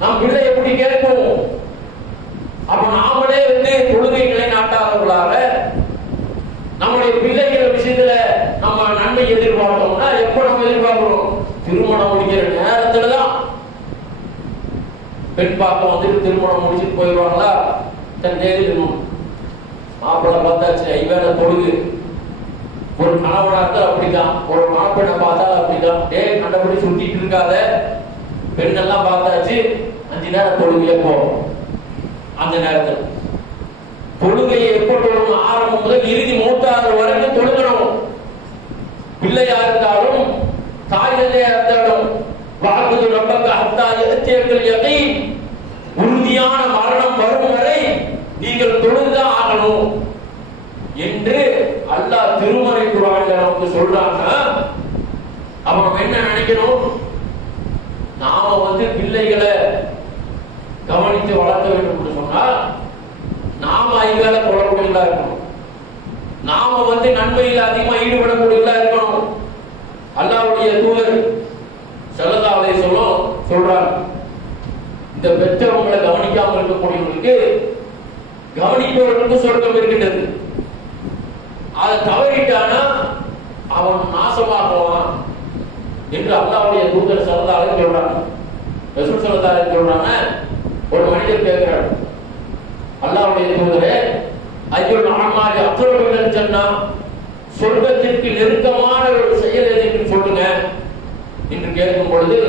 நம் பிள்ளை எப்படி கேட்கும்? அப்ப நாமளே வந்து தொழுகை நிலைநாட்டாதவர்களாக நம்முடைய பிள்ளைகள் விஷயத்துல நம்ம நன்மை எதிர்பார்த்தோம்னா எப்ப நம்ம எதிர்பார்க்கிறோம்? திருமணம் முடிக்கிற நேரத்துலதான். பெண் பார்க்க வந்துட்டு திருமணம் முடிச்சுட்டு போயிடுவாங்களா? தன் தேதி மாப்பிள்ளை பார்த்தாச்சு, ஐவேளை தொழுகு. ஒரு கணவனா இருந்தால் அப்படிதான், ஒரு மாப்பிள்ளை பார்த்தாலும் அப்படிதான். கண்டபடி சுத்திட்டு இருக்காத, பெண்ணெல்லாம் பார்த்தாச்சு, 5 நேரம் தொழுகு. எப்போ? அந்த நேரத்தில் தொழுகையை எப்போ தொழுகணும்? ஆரம்பம் முதல் இறுதி மூத்தாறு வரைக்கும் தொழுகணும். பிள்ளையா இருந்தாலும் தாய் தந்தையா இருந்தாலும் வாழ்வது ரப்பக ஹத்தா யஅத்தியல் யகீன், உறுதியான மரணம் வரும் வரை நீங்கள் தொழுதுதான் ஆகணும் என்று அல்லாஹ் திருமறை குர்ஆன்ல நமக்கு சொல்றாங்க. அப்ப நம்ம என்ன நினைக்கணும்? நாம பிள்ளைகளை கவனித்து வளர்க்க வேண்டும் என்று சொன்னால் நாம ஐவேளை தொழக்கூடியதா இருக்கணும். நாம நன்மையில் அதிகமா ஈடுபடக்கூடியதா இருக்கணும். அல்லாஹ்வுடைய தூதர் ஸல்லல்லாஹு அலைஹி வஸல்லம் சொல்றாங்க, இந்த பெற்றவங்களை கவனிக்காமல் இருக்கக்கூடியவங்களுக்கு கவனிப்பவர்களுக்கு சொர்க்கம் இருக்கின்றது. அதை தவறிட்டானா அவன் நாசமாகுவான் என்று அல்லாஹ்வுடைய தூதர் ஸல்லல்லாஹு அலைஹி சொல்றாங்க. ரசூல் ஸல்லல்லாஹு அலைஹி சொல்றாங்க, ஒரு மனிதர் கேட்கிறார், அல்லாஹ்வுடைய தூதரே, ஐயுல் அமாலி அக்ரபு மினல் ஜன்னah, சொர்க்கத்திற்கு நெருக்கமான ஒரு செயல் எது என்று சொல்லுங்க என்று கேட்கும் பொழுது,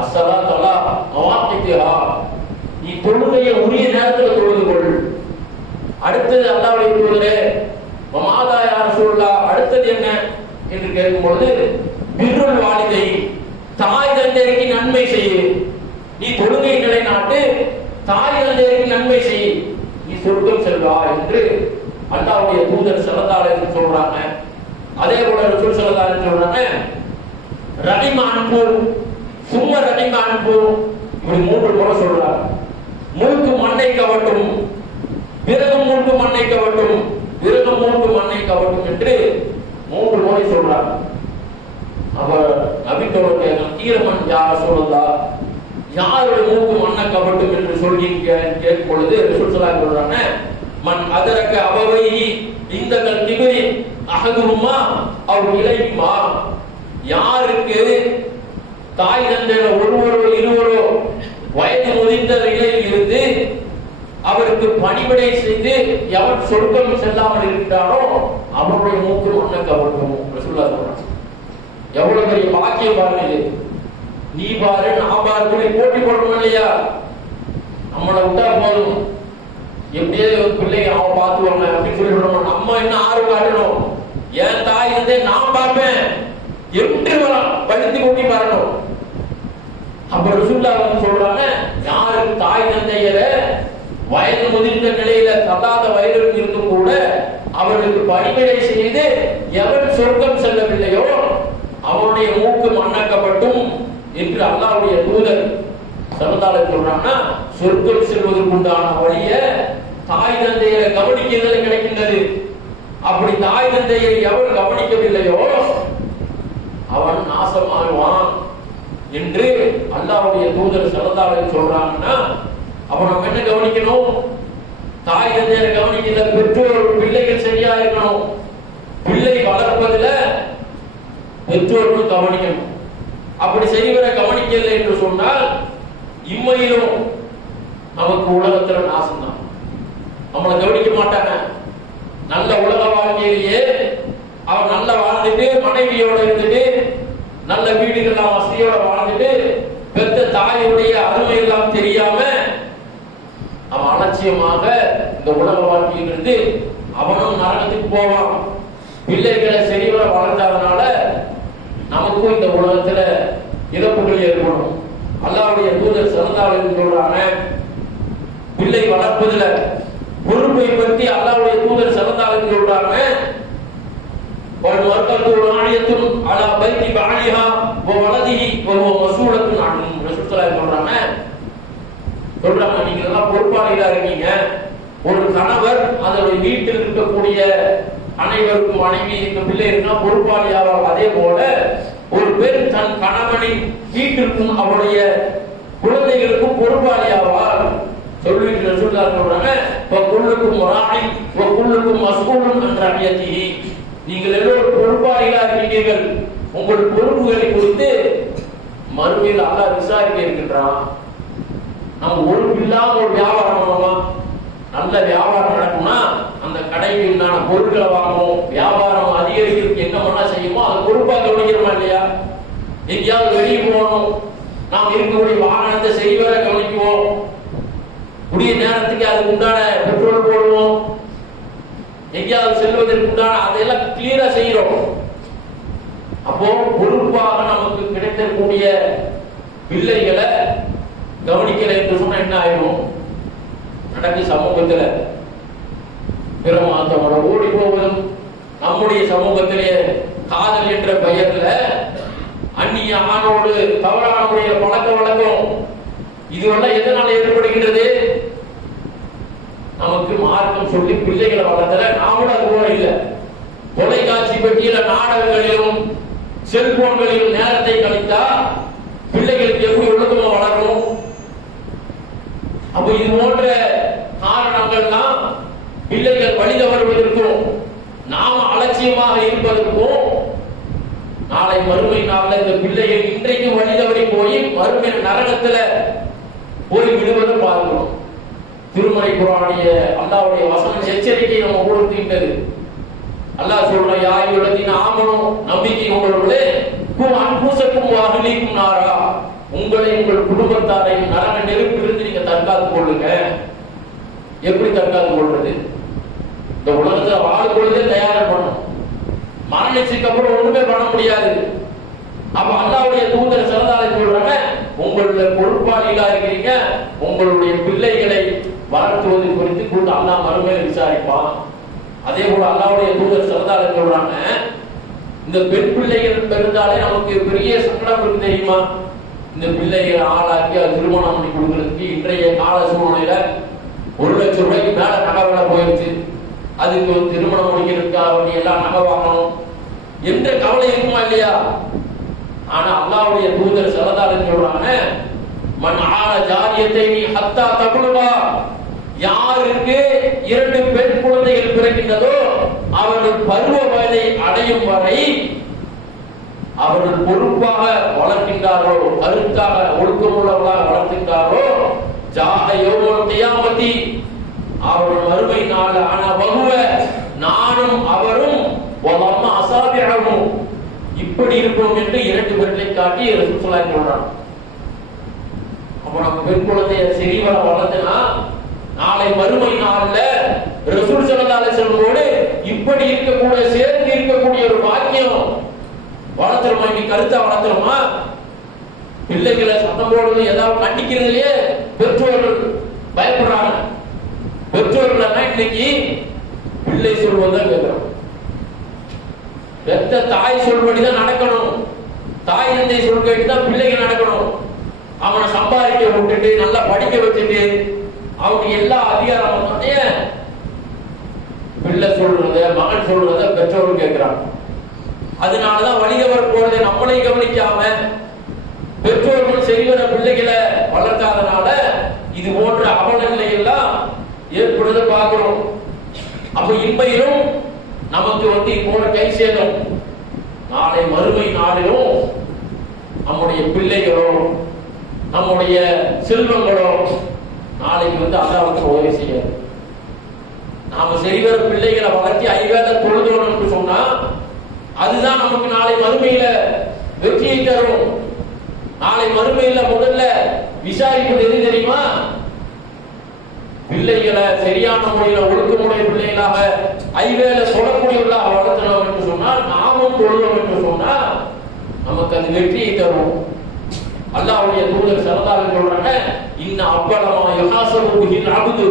அஸ்ஸலாத்து அலா மவாக்கித்திஹா, நீ தொழுகையை உரிய நேரத்தில் தொழுது கொள். அடுத்தது அல்லாஹ்வுடைய தூதரே, வமாதா யா ரசூலுல்லாஹ், அடுத்தது என்ன என்று கேட்கும் பொழுது, பிர்ருல் வாலிதை, தாய் தந்தையருக்கு நன்மை செய்யு. நீ தொழுகை நிலைநாட்டு, தாய் தந்தையருக்கு நன்மை செய், நீ சொர்க்கம் செல்வா என்று அல்லாஹ்வுடைய தூதர் ஸல்லல்லாஹு அலைஹி வஸல்லம் சொல்றாங்க. அதே போல ரசூல் ஸல்லல்லாஹு அலைஹி வஸல்லம் சொல்றாங்க, ரஹிம அன்பு சும்ம ரஹிம அன்பு, இப்படி 3 முறை சொல்றாங்க. மூக்கு மண்ணை கவட்டும், பிறகு மூக்கு மண்ணை கவட்டும், பிறகு மூக்கு மண்ணை கவட்டும் என்று 3 முறை சொல்றாங்க. அவர் நபி தோழர் கேட்கலாம், தீரமன் யா ரசூலுல்லாஹ், யாருடைய மூக்கு மண்ணை கவட்டும் என்று சொல்லி கேட்கும் பொழுது ரசூல் ஸல்லல்லாஹு அலைஹி வஸல்லம் சொல்றாங்க, மன் அதரக அபவைஹி இந்தகல் கிப்ரி அஹதுஹுமா அவ் இலைஹிமா, யாருக்கு தாய் தந்தையர் ஒருவரோ இருவரோ வயது முதிர்ந்த நிலையில் இருந்து அவருக்கு பணிவிடை செய்து எவன் சொர்க்கம் செல்லாமல் இருக்கிறானோ அவருடைய மூக்கு மண்ணை கவட்டும் ரசூலுல்லாஹ் சொல்றாங்க. எவ்வளவு பெரிய பாக்கியம் பாருங்க இது. நீ பாரு, நான் பாரு, போட்டி போடணும் இல்லையா? நம்மளை விட்டா போதும், எப்படியே பிள்ளைங்க அவன் பார்த்துவாங்க அப்படின்னு சொல்லி விடணும். நம்ம என்ன ஆறு காட்டணும், என் தாய் நான் பார்ப்பேன் எப்படி படுத்தி கொட்டி வரணும். அப்ப ரசூலுல்லாஹ் சொல்றாங்க, யாரு தாய் தந்தையர வயது முதிர்ந்த நிலையில தள்ளாத வயதில் இருந்தும் கூட அவர்களுக்கு பணிவிடை செய்து எவன் சொர்க்கம் செல்லவில்லையோ அவனுடைய மூக்கு மண்ணாக்கப்பட்டும் என்று அல்லாஹ்வுடைய தூதர் ஸல்லல்லாஹு அலைஹி வஸல்லம் சொல்றாங்கன்னா, சொர்க்கம் செல்வதற்கு உண்டான வழிய தாய் தந்தையரை கவனிக்கிறதுல கிடைக்கின்றது. அப்படி தாய் தந்தையை எவன் கவனிக்கவில்லையோ அவன் நாசமாகுவான் என்று அல்லாஹ்வுடைய தூதர் ஸல்லல்லாஹு அலைஹி வஸல்லம் சொல்றாங்கன்னா, அப்ப நம்ம என்ன கவனிக்கணும்? தாய் தந்தையரை கவனிக்கல, பெற்றோர் பிள்ளைகள் சரியா இருக்கணும். பிள்ளை வளர்ப்பதில் பெற்றோர்கள் கவனிக்கணும். அப்படி செய்வரை கவனிக்கல என்று சொன்னால் இம்மையிலும் நமக்கு உலகத்துல நாசம்தான். நம்மளை கவனிக்க மாட்டாங்க. நல்ல உலக வாழ்க்கையிலேயே அவன் நல்ல வாழ்ந்துட்டு மனைவியோட இருந்துட்டு நல்ல வீடுகள்லாம் வசதியோட வாழ்ந்துட்டு பெத்த தாயுடைய அருமை எல்லாம் தெரியாம அவன் அலட்சியமாக இந்த உலக வாழ்க்கையில் இருந்து அவனும் நரகத்துக்கு போவான். பிள்ளைகளை சரிவர வளர்ந்ததுனால நமக்கும் இந்த உலகத்துல இழப்புகள் ஏற்படும். அல்லாஹ்வுடைய தூதர் ஸல்லல்லாஹு அலைஹி வஸல்லம் சொல்றாங்க, பிள்ளை வளர்ப்பதுல பொறுப்பை பற்றி அல்லாஹ்வுடைய தூதர் ஸல்லல்லாஹு அலைஹி வஸல்லம் சொல்றாங்க, வல் மர்கத்து ராணியத்துன் அலா பைத்தி பாலிஹா வ வலதிஹி வ ஹுவ மஸ்ஊலத்துன் அன்ஹு. ரசூல் ஸல்லல்லாஹு அலைஹி சொல்றாங்க, நீங்க எல்லாம் பொறுப்பாளிகளா இருக்கீங்க. ஒரு கணவர் அதனுடைய வீட்டில் இருக்கக்கூடிய அனைவருக்கும் மனைவி இந்த பிள்ளை இருந்தா பொறுப்பாளி ஆவார். அதே போல ஒரு பெண் தன் கணவனின் வீட்டிற்கும் அவருடைய குழந்தைகளுக்கும் பொறுப்பாளி ஆவார். சொல்லிட்டு ரசூலுல்லாஹி சொல்றாங்க ஃபகுல்லுக்கும் ராஇன் வ குல்லுக்கும் மஸ்ஊலுன் அன் ரஅயத்திஹி. நீங்கள் எல்லோரும் பொறுப்பாளிகளாக இருக்கிறீர்கள். உங்கள் பொறுப்புகளை குறித்து மறுமையில் அல்லாஹ் விசாரிக்க இருக்கின்றான். நம்ம பொறுப்பு இல்லாம ஒரு வியாபாரம் பண்ணுவோமா? நல்ல வியாபாரம் நடக்கும்னா அந்த கடைக்கு உண்டான பொருட்களை வாங்குவோம், வியாபாரம் அதிகரிக்கிறதுக்கு என்ன பண்ணா செய்யுமோ அதை பொறுப்பாக கவனிக்கிறோமா இல்லையா? எங்கேயாவது வெளியே போகணும், நாம் இருக்கக்கூடிய வாகனத்தை செய்வதை கவனிக்குவோம், உரிய நேரத்துக்கு அதுக்கு உண்டான பெட்ரோல் போடுவோம், எங்கேயாவது செல்வதற்கு உண்டான அதையெல்லாம் கிளியரா செய்யறோம். அப்போ பொறுப்பாக நமக்கு கிடைக்கக்கூடிய பிள்ளைகளை கவனிக்கல என்று சொன்னா என்ன ஆயிடும்? நடக்கு சமூகத்துல பிற மாத்தோட ஓடி போவதும், நம்முடைய சமூகத்திலே காதல் என்ற பெயர்ல அந்நிய ஆணோடு தவறான முறையில் பழக்க வழக்கம், இதுவெல்லாம் எதனால ஏற்படுகின்றது? நமக்கு மார்க்கம் சொல்லி பிள்ளைகளை வளர்த்தல, நாம அது போல இல்லை. தொலைக்காட்சி பெட்டியில நாடகங்களிலும் செல்போன்களிலும் நேரத்தை கழித்தா பிள்ளைகளுக்கு எப்படி ஒழுக்கமா வளரும்? அப்ப இது போன்ற காரணங்கள்லாம் பிள்ளைகள் வழி தவறுவதற்கும் நாம அலட்சியமாக இருப்பதற்கும் நாளை மறுமை நாளில் இந்த பிள்ளைகள் இன்றைக்கு வழி தவறி போய் மறுமை நரகத்துல போய் விடுவதை பார்க்கிறோம். திருமறை குர்ஆனிய அல்லாஹ்வுடைய வசனம் எச்சரிக்கை நம்ம கொடுக்கின்றது. அல்லாஹ் சொல்ற யா அய்யுல்லதீன ஆமனு, நம்பிக்கை கொண்டவர்களே, கு அன்ஃபுஸக்கும் வ அஹ்லீக்கும் நாரா, உங்களை உங்கள் குடும்பத்தாரை நரக நெருப்பிலிருந்து நீங்க தற்காத்துக் கொள்ளுங்க. எப்படி தற்காத்துக் கொள்றது? இந்த உலகத்துல வாழும் பொழுதே தயார் பண்ணணும். மரணிச்சதுக்கு அப்புறம் ஒண்ணுமே பண்ண முடியாது. அப்ப அல்லாஹ்வுடைய தூதர் ஸல்லல்லாஹு அலைஹி சொல்றாங்க, உங்களுடைய பொறுப்பாளிகளா இருக்கிறீங்க, உங்களுடைய பிள்ளைகளை வளர்த்துவது குறித்து கூட அல்லாஹ் மறுமையில் விசாரிப்பான். அதே போல அல்லாஹ்வுடைய தூதர் ஸல்லல்லாஹு அலைஹி சொல்றாங்க, இந்த பெண் பிள்ளைகள் பிறந்தாலே நமக்கு பெரிய சங்கடம் இருக்கு தெரியுமா? இந்த பிள்ளைகளை ஆளாக்கி அது திருமணம் பண்ணி கொடுக்கறதுக்கு இன்றைய கால சூழ்நிலையில 1 லட்சம் ரூபாய்க்கு மேல நகை விலை போயிடுச்சு. அதுக்கு திருமணம் முடிக்கிறதுக்காக எல்லாம் நகை வாங்கணும் என்ற கவலை இருக்குமா இல்லையா? ஆனா அல்லாஹ்வுடைய தூதர் ஸல்லல்லாஹு அலைஹி சொல்றாங்க, மன் ஆல ஜாரியத்தை ஹத்தா தபுலுவா, யாருக்கு 2 பெண் குழந்தைகள் பிறக்கின்றதோ அவர்கள் பருவ வயதை அடையும் வரை அவர்கள் பொறுப்பாக வளர்க்கின்றாரோ, கருத்தாக ஒழுக்கமுள்ளவர்களாக வளர்க்கின்றாரோ, ஜாஹ யௌமல் கியாமத்தி, அவர்கள் மறுமை நாள் ஆன வகுவ, நானும் அவரும் வலம்ம அஸாபிஹும், இப்படி இருப்போம் என்று 2 பேர்களை காட்டி ரசூல் ஸல்லல்லாஹு அலைஹி சொல்றாங்க. அப்ப நம்ம பெண் குழந்தையை சிறியவரை வளர்த்தனா நாளை மறுமை நாள்ல ரசூல் ஸல்லல்லாஹு அலைஹி வஸல்லமோடு இப்படி இருக்கக்கூடிய சேர்ந்து இருக்கக்கூடிய ஒரு பாக்கியம் வளர்த்துறோமா? இன்னைக்கு கருத்தா வளர்த்துறோமா? பிள்ளைகளை சத்தம் போடுறது ஏதாவது கண்டிக்கிறது இல்லையே, பெற்றோர்கள் பயப்படுறாங்க. பெற்றோர்கள் இன்னைக்கு பிள்ளை சொல்வதுதான் கேட்கிறோம். பெத்த தாய் சொல்படிதான் நடக்கணும், தாய் தந்தை சொல் கேட்டுதான் பிள்ளைகள் நடக்கணும். அவனை சம்பாதிக்க விட்டுட்டு நல்லா படிக்க வச்சுட்டு அவனுக்கு எல்லா அதிகாரம் வந்தோடனே பிள்ளை சொல்றத மகன் சொல்றத பெற்றோர்கள் கேட்கிறான். அதனாலதான் வணிகவர் போறதை நம்மளை கவனிக்காம பெற்றோர்கள் செறிவர பிள்ளைகளை வளர்க்காதனால இது போன்ற அவலநிலை எல்லாம் ஏற்படுவதை பார்க்கிறோம். அப்ப இன்மையிலும் நமக்கு இப்போ கை சேதம், நாளை மறுமை நாளிலும் நம்முடைய பிள்ளைகளோ நம்முடைய செல்வங்களோ நாளைக்கு அல்லாஹ்வுக்கு உதவி செய்யாது. நாம செறிவர பிள்ளைகளை வளர்த்தி 5 வேளை தொழுதோம் என்று சொன்னா அதுதான் நமக்கு நாளை மறுமையில வெற்றியை தரும். நாளை மறுமையில முதல்ல விசாரிப்பது எது தெரியுமா? பிள்ளைகளை சரியான முறையில ஒழுக்கமுடைய பிள்ளைகளாக 5 வேளை சொல்லக்கூடியவர்களாக வளர்த்தணும் என்று சொன்னால், நாமும் தொழுதோம் என்று சொன்னா நமக்கு அது வெற்றியை தரும். அல்லாஹ்வுடைய தூதர் ஸல்லல்லாஹு அலைஹி சொல்றாங்க, இன்ன அவ்வளமா யஹாஸபு பில் அப்து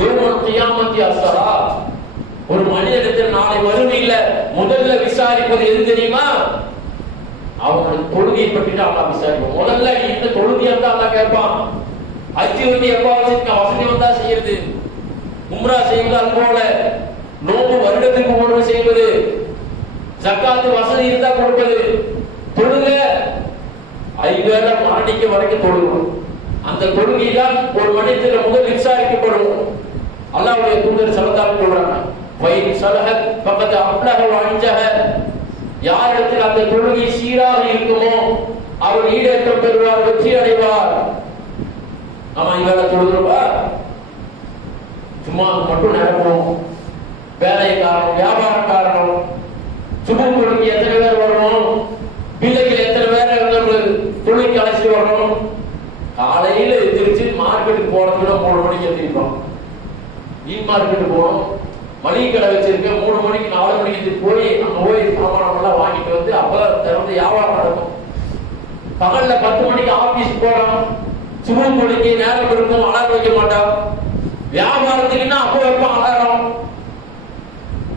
யௌமல் கியாமத்தி அஸ்ஸலா, ஒரு மனிதனிடத்தில் நாளை மறுமையில முதல்ல விசாரிப்பது எது தெரியுமா? அவனுடைய தொழுகையை பற்றி தான் அல்லாஹ் விசாரிப்பான். முதல்ல இந்த தொழுகையை தான் அல்லாஹ் கேட்பான். ஹஜ் எப்ப வசதி வந்தா செய்யறது, உம்ரா செய்வது, அது போல நோன்பு வருடத்துக்கு ஒரு செய்வது, ஜக்காத்து வசதி இருந்தா கொடுப்பது, தொழுக 5 வேளை மரணிக்க வரைக்கும் தொழுவோம். அந்த தொழுகை தான் ஒரு மனிதன் முதல் விசாரிக்கப்படும். அல்லாஹ்வுடைய தூதர் ஸல்லல்லாஹு அலைஹி சொல்றாங்க, வைன் ஸலஹத் ஃபகத் அஃப்லஹ வ அன்ஜஹ. யாரிடத்தில் அந்த தொழுகை சீராக இருக்குமோ அவர் ஈடேற்றம் பெறுவார், வெற்றி அடைவார். ஆமா, இவரை தொழுதுவா சும்மா மட்டும் நடக்கும். வேலை காரணம், வியாபார காரணம், சுபம் தொழுகை எத்தனை பேர் வரணும், பிள்ளைகள் எத்தனை பேர் தொழுகைக்கு அழைச்சிட்டு வரணும். காலையில எந்திரிச்சு மார்க்கெட்டுக்கு போறதுல 3 மணிக்கு எந்திரிப்போம். மீன் மார்க்கெட்டு போகணும், மளிகை கடை வச்சிருக்கேன், 3 மணிக்கு 4 மணிக்கு போய் அங்க போய் சாமானம் எல்லாம் வாங்கிட்டு வந்து அப்பதான் திறந்து வியாபாரம் நடக்கும். பகல்ல 10 மணிக்கு ஆபீஸ் போறோம், சுபம் தொழுகை நேரம் இருக்கும், அலாரம் வைக்க மாட்டோம். வியாபாரத்துக்குன்னா அப்போ வைப்போம் அலாரம்.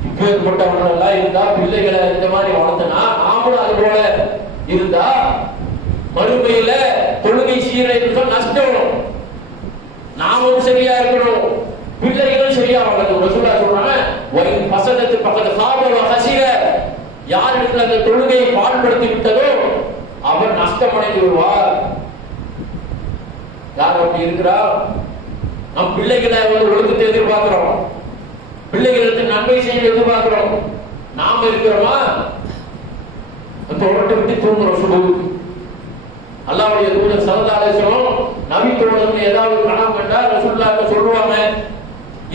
இப்பேற்பட்டவர்கள் எல்லாம் இருந்தா பிள்ளைகளை இந்த மாதிரி வளர்த்தனா நாமளும் அது போல இருந்தா மறுமையில தொழுகை சீரழிவு நஷ்டம். நாமும் சரியா இருக்கணும், பிள்ளைகளும் சரியா வளர்க்கணும். ரசூலுல்லாஹ் சொல்றாங்க, வயின் ஃபஸதத் ஃபகத் காப வ ஹஸிர. யாருக்கு அந்த தொழுகையை பாழ்படுத்தி விட்டதோ அவர் நஷ்டமடைந்து விடுவார். யார் அப்படி இருக்கிறா? நம் பிள்ளைகளை ஒழுக்கத்தை எதிர்பார்க்கிறோம், பிள்ளைகளுக்கு நன்மை செய்ய எதிர்பார்க்கிறோம். நாம இருக்கிறோமா? தோட்டத்தை விட்டு தூங்குறோம். சுபுக்கு அல்லாஹ்வுடைய தூதர் ஸல்லல்லாஹு அலைஹி வஸல்லம் நபி தோழர்கள் ஏதாவது கனவு கண்டா ரசூலுல்லாஹ் சொல்லுவாங்க,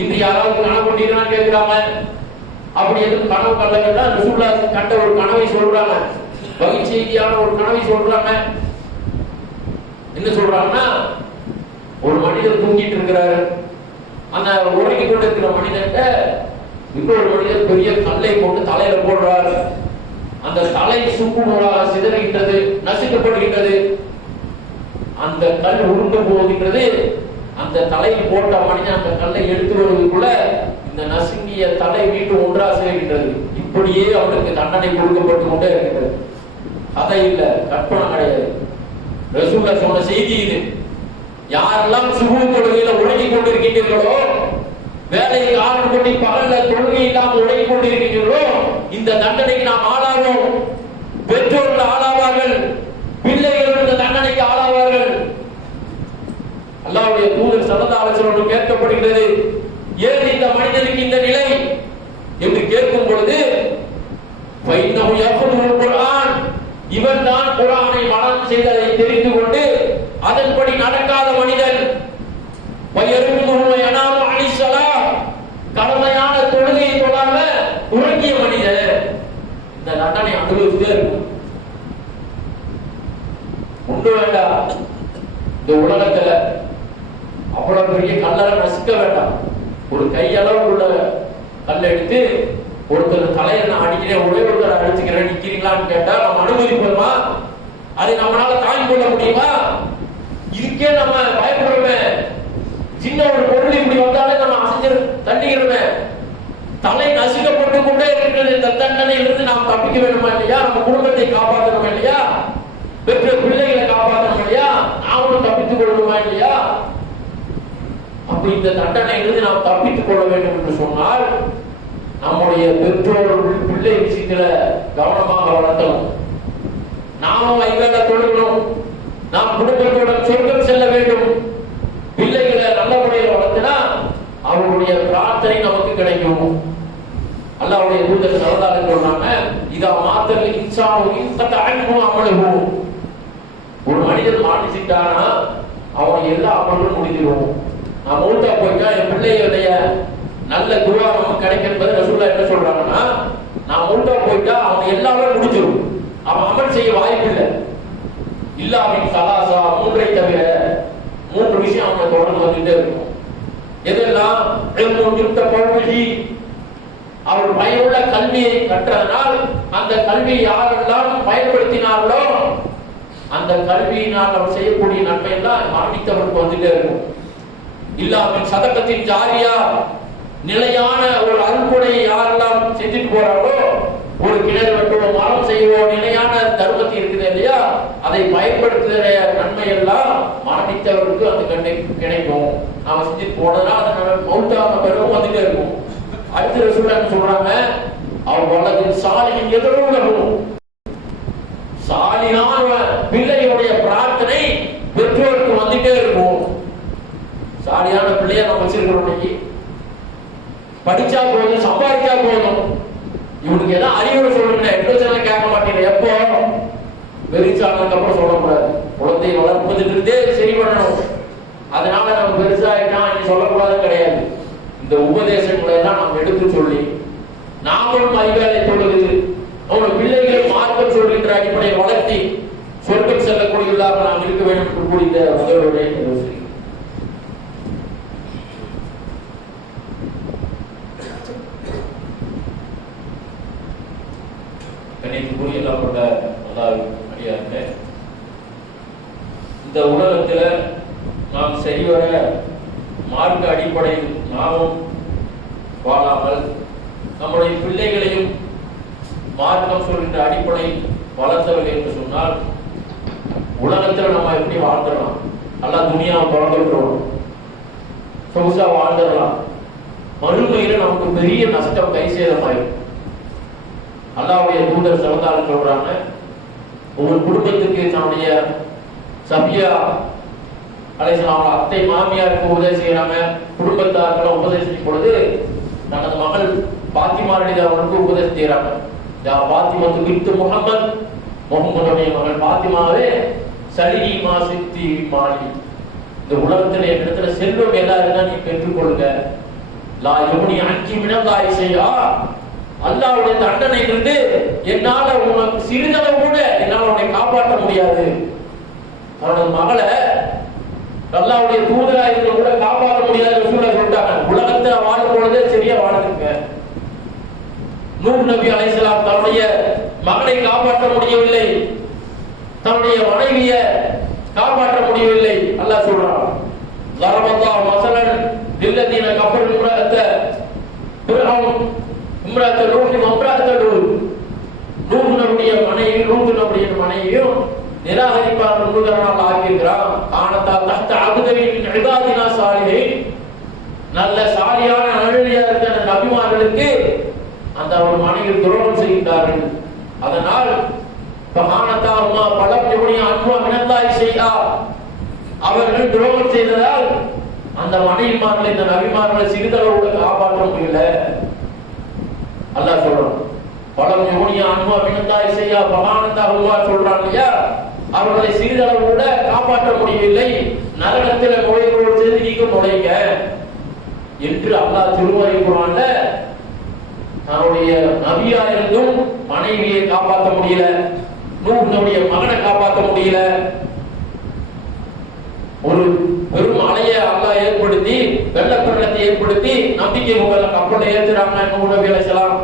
இன்று யாராவது கனவு கண்டீங்கன்னு கேட்கிறாங்க. அப்படி எதுவும் கனவு கண்டா ரசூலுல்லாஹ் கண்ட ஒரு கனவை சொல்றாங்க, வகை செய்தியான ஒரு கனவை சொல்றாங்க. என்ன சொல்றாங்கன்னா, ஒரு மனிதர் தூங்கிட்டு இருக்கிறாரு. அந்த உறங்கி கொண்டு இருக்கிற மனிதன்கிட்ட இன்னொரு மனிதர் பெரிய கல்லை கொண்டு தலையில போடுறாரு. அந்த தலை சுக்குநூறாக சிதறுகின்றது, நசுக்கப்படுகின்றது. அந்த கல் உருண்டு போகின்றது. அந்த தலையில் போட்ட மனிதன் அந்த கல்லை எடுத்து வருவதற்குள்ள இந்த நசுங்கிய தலை மீட்டு ஒன்றா சேர்கின்றது. இப்படியே அவனுக்கு தண்டனை கொடுக்கப்பட்டு கொண்டே இருக்கிறது. கதை இல்ல, கற்பனை கிடையாது. ரசூலுல்லாஹ் சொன்ன செய்தி இது. யாரெல்லாம் சுபஹ் தொழுகையில உறங்கிக் கொண்டிருக்கின்றீர்களோ, வேலையை காரணம் கொண்டு பகல்ல தொழுகை இல்லாமல் உறங்கிக் கொண்டிருக்கின்றீர்களோ, இந்த தண்டனைக்கு நாம் ஆளாவோம். பெற்றோர்கள் ஆளாவார்கள், பிள்ளைகள் இந்த தண்டனைக்கு ஆளாவார்கள். அல்லாஹ்வுடைய தூதர் ஸல்லல்லாஹு அலைஹி வஸல்லம் கேட்கப்படுகிறது, ஏன் இந்த மனிதனுக்கு இந்த நிலை என்று கேட்கும் பொழுது, ஃபைன்னஹு யஃபுல் குர்ஆன், இவன் தான் குர்ஆனை மனனம் செய்ததை தெரிந்து கொண்டு அதன்படி நடக்காத மனிதன். கடமையான தொழுகையை தொழாம உறங்கிய மனிதர் இந்த தண்டனை அனுபவித்தே இருக்கும். உண்டு வேண்டாம், இந்த உலகத்துல அவ்வளவு பெரிய கல்லறை நசுக்க வேண்டாம். ஒரு கையளவு உள்ள கல்லை எடுத்து ஒருத்தர் தலையை நான் அடிக்கிறேன், ஒரே ஒருத்தர் அடிச்சுக்கிறேன், நிக்கிறீங்களான்னு கேட்டா நம்ம அனுமதிப்போமா? அதை நம்மளால தாங்கி கொள்ள முடியுமா? இதுக்கே நம்ம பயப்படுறோமே. சின்ன ஒரு பொருள் இப்படி வந்தாலே நம்ம அசைஞ்சு தண்டிக்கிறோமே. தலை நசுக்கப்பட்டு கொண்டே இருக்கிறது. இந்த தண்டனையிலிருந்து நாம் தப்பிக்க வேண்டுமா இல்லையா? நம்ம குடும்பத்தை காப்பாற்றணும் இல்லையா? பெற்ற பிள்ளைகளை காப்பாற்றணும் இல்லையா? நாமளும் தப்பித்துக் கொள்ளணுமா இல்லையா? அப்ப இந்த தண்டனையிலிருந்து நாம் தப்பித்துக் கொள்ள வேண்டும் என்று சொன்னால் நம்முடைய பெற்றோர்கள் பிள்ளை விஷயத்துல கவனமாக வளர்த்தணும். நாமும் ஐவேளை தொழுகணும். நாம் குடும்பத்துடன் சொர்க்கம் செல்ல வேண்டும். பிள்ளைகளை நல்ல முறையில் வளர்த்தினா அவருடைய பிரார்த்தனை நமக்கு கிடைக்கும். அல்லாஹ்வுடைய தூதர் ஸல்லல்லாஹு அலைஹி வஸல்லம் சொன்னாங்க, இதா மாத்தல் இன்சானு இன்கத அன்ஹு அமலுஹு. ஒரு மனிதன் மாட்டிட்டானா அவன் எல்லா அமலும் முடிஞ்சிடும். நான் மூத்தா போயிட்டா என் பிள்ளைகளுடைய நல்ல துஆ நமக்கு கிடைக்கிறது. ரசூலுல்லாஹ் என்ன சொல்றாங்கன்னா, நான் மூத்தா போயிட்டா அவன் எல்லாமே முடிஞ்சிடும், அவன் அமல் செய்ய வாய்ப்பு இல்லை. இல்லாமின் சலாசா, மூன்றை தவிர 3 விஷயம் அவனை தொடர்ந்து வந்துட்டே இருக்கும். எதெல்லாம்? அவர் பயனுள்ள கல்வியை கற்றதனால் அந்த கல்வியை யாரெல்லாம் பயன்படுத்தினார்களோ அந்த கல்வியினால் அவர் செய்யக்கூடிய நன்மை எல்லாம் மரணித்தவருக்கு வந்துட்டே இருக்கும். இல்லாமல் சதகத்தின் ஜாரியா, நிலையான ஒரு அருள்கொடையை யாரெல்லாம் செஞ்சுட்டு போறாங்களோ, ஒரு கிணறு வெட்டுவோம், மரம் செய்வோம், நிலையான தர்மத்தை இருக்குது இல்லையா, அதை பயன்படுத்துகிற நன்மை எல்லாம் மரணித்தவருக்கு அந்த கண்ணை கிடைக்கும். நாம செஞ்சுட்டு போனதுனால அந்த மௌத்தான பிறகும் வந்துட்டே இருக்கும். அடுத்த ரசூலுல்லாஹ் சொல்றாங்க, அவர் வலதின் சாலிஹின் எதரும் சாலிஹான பிள்ளையுடைய பிரார்த்தனை பெற்றோருக்கு வந்துட்டே இருக்கும். வச்சிருக்கிறோம். இன்னைக்கு படிச்சா போதும், சம்பாதிச்சா போதும், இவனுக்கு ஏதாவது அறிவுரை சொல்லுங்க, எட்வொன்ஸ் கேட்க மாட்டேங்க. எப்போ பெருசானதுக்கு அப்புறம் சொல்லக்கூடாது. குழந்தையை வளர்ப்பதுன்றதே சரி பண்ணணும். அதனால நம்ம பெருசாயிட்டா நீ சொல்லக்கூடாதுன்னு கிடையாது. இந்த உபதேசங்களை எல்லாம் நம்ம எடுத்து சொல்லி நாமளும் அறிவாலை தொழுது அவனோட பிள்ளைகளை மார்க்கம் சொல்கின்ற அடிப்படையை வளர்த்தி சொர்க்கம் செல்லக்கூடியதாக நாம் இருக்க வேண்டும் என்று கூடிய முதல்வருடைய யோசனை. கணிப்புக்குரிய எல்லாப்பட்ட அடியாருங்க, இந்த உலகத்துல நாம் சரிவர மார்க்க அடிப்படையில் நாமும் வாழாமல் நம்முடைய பிள்ளைகளையும் மார்க்கம் சொல்கின்ற அடிப்படையில் வளர்த்தவர்கள் என்று சொன்னால் உலகத்துல நம்ம எப்படி வாழ்ந்துடலாம், நல்லா துணியாவை தொடர்ந்துடுறோம், சொகுசா வாழ்ந்துடலாம். மறுமையில நமக்கு பெரிய நஷ்டம், கை சேதமாயிடும். அல்லாஹ்வுடைய தூதர் ஸல்லல்லாஹு சொல்றாங்க, ஒரு குடும்பத்துக்கு தன்னுடைய சபியா அலைஹிஸ்ஸலாம் அத்தை மாமியாருக்கு உதவி செய்யறாங்க, குடும்பத்தாருக்கு உபதேசிக்கும் பொழுது தனது மகள் பாத்திமாரிட அவனுக்கு உபதேசம் செய்யறாங்க. பாத்திமத்து பின்த் முஹம்மத், முஹம்மதுடைய மகள் பாத்திமாவே சலினி மா சித்தி மாலி, இந்த உலகத்துல இடத்துல செல்வம் எதா இருந்தா நீ பெற்றுக்கொள்ளுங்க. லா யுனி அன்கி மினல்லாஹி ஷைஆ, அல்லாஹ்வுடைய தண்டனை இருந்து என்னால உனக்கு சிறிதளவு கூட என்னால உன்னை காப்பாற்ற முடியாது. அவனது மகளை அல்லாஹ்வுடைய தூதரா இருந்து கூட காப்பாற்ற முடியாது சொல்லிட்டாங்க. உலகத்துல வாழும் பொழுதே சரியா வாழ்ந்துருங்க. நூஹ் நபி அலைஹிஸ்ஸலாம் தன்னுடைய மகனை காப்பாற்ற முடியவில்லை, தன்னுடைய மனைவியை காப்பாற்ற முடியவில்லை. அல்லாஹ் சொல்றான், ضربallahu مثلا للذين كفروا امرأة فرعون امرأة نوح وامرأة لوط. நூஹ் நபியுடைய மனைவி லூத் நபியுடைய மனைவியும் நிராகரிப்பாளர்கள் முழுதனால் ஆகியிருக்கிறான். ஆனதா தஹ்த அப்தைன் மின் இபாதினா சாலிஹீன், நல்ல சாலியான அழகியா இருக்கிற நபிமார்களுக்கு அந்த ஒரு மனைவி துரோகம் செய்கிறார்கள். அதனால் பஹானதாஹுமா பலம் யுனி அன்ஹு மினல்லாஹி ஷைஆ, அவர்கள் துரோகம் செய்ததால் அந்த மனைவிமார்களை இந்த நபிமார்களை சிறிதளவு காப்பாற்ற முடியல. அல்லாஹ் சொல்றான், பலம் யுனி அன்ஹு மினல்லாஹி ஷைஆ, பஹானதாஹுமா சொல்றான் இல்லையா, அவர்களை சிறிதளவு கூட காப்பாற்ற முடியவில்லை. நரகத்தில் நுழைவோடு செய்து நீங்க நுழைங்க என்று அல்லாஹ் திருமறை குர்ஆன்ல தன்னுடைய நபியா இருந்தும் மனைவியை காப்பாற்ற முடியல, நூஹ்வுடைய மகனை காப்பாற்ற முடியல. ஒரு பெரும் அலையை அல்லாஹ் ஏற்படுத்தி வெள்ளப்பெருக்கத்தை ஏற்படுத்தி நம்பிக்கை முகல கப்பலை ஏற்றுறாங்க நூஹ் நபி அலைஹிஸ்ஸலாம்.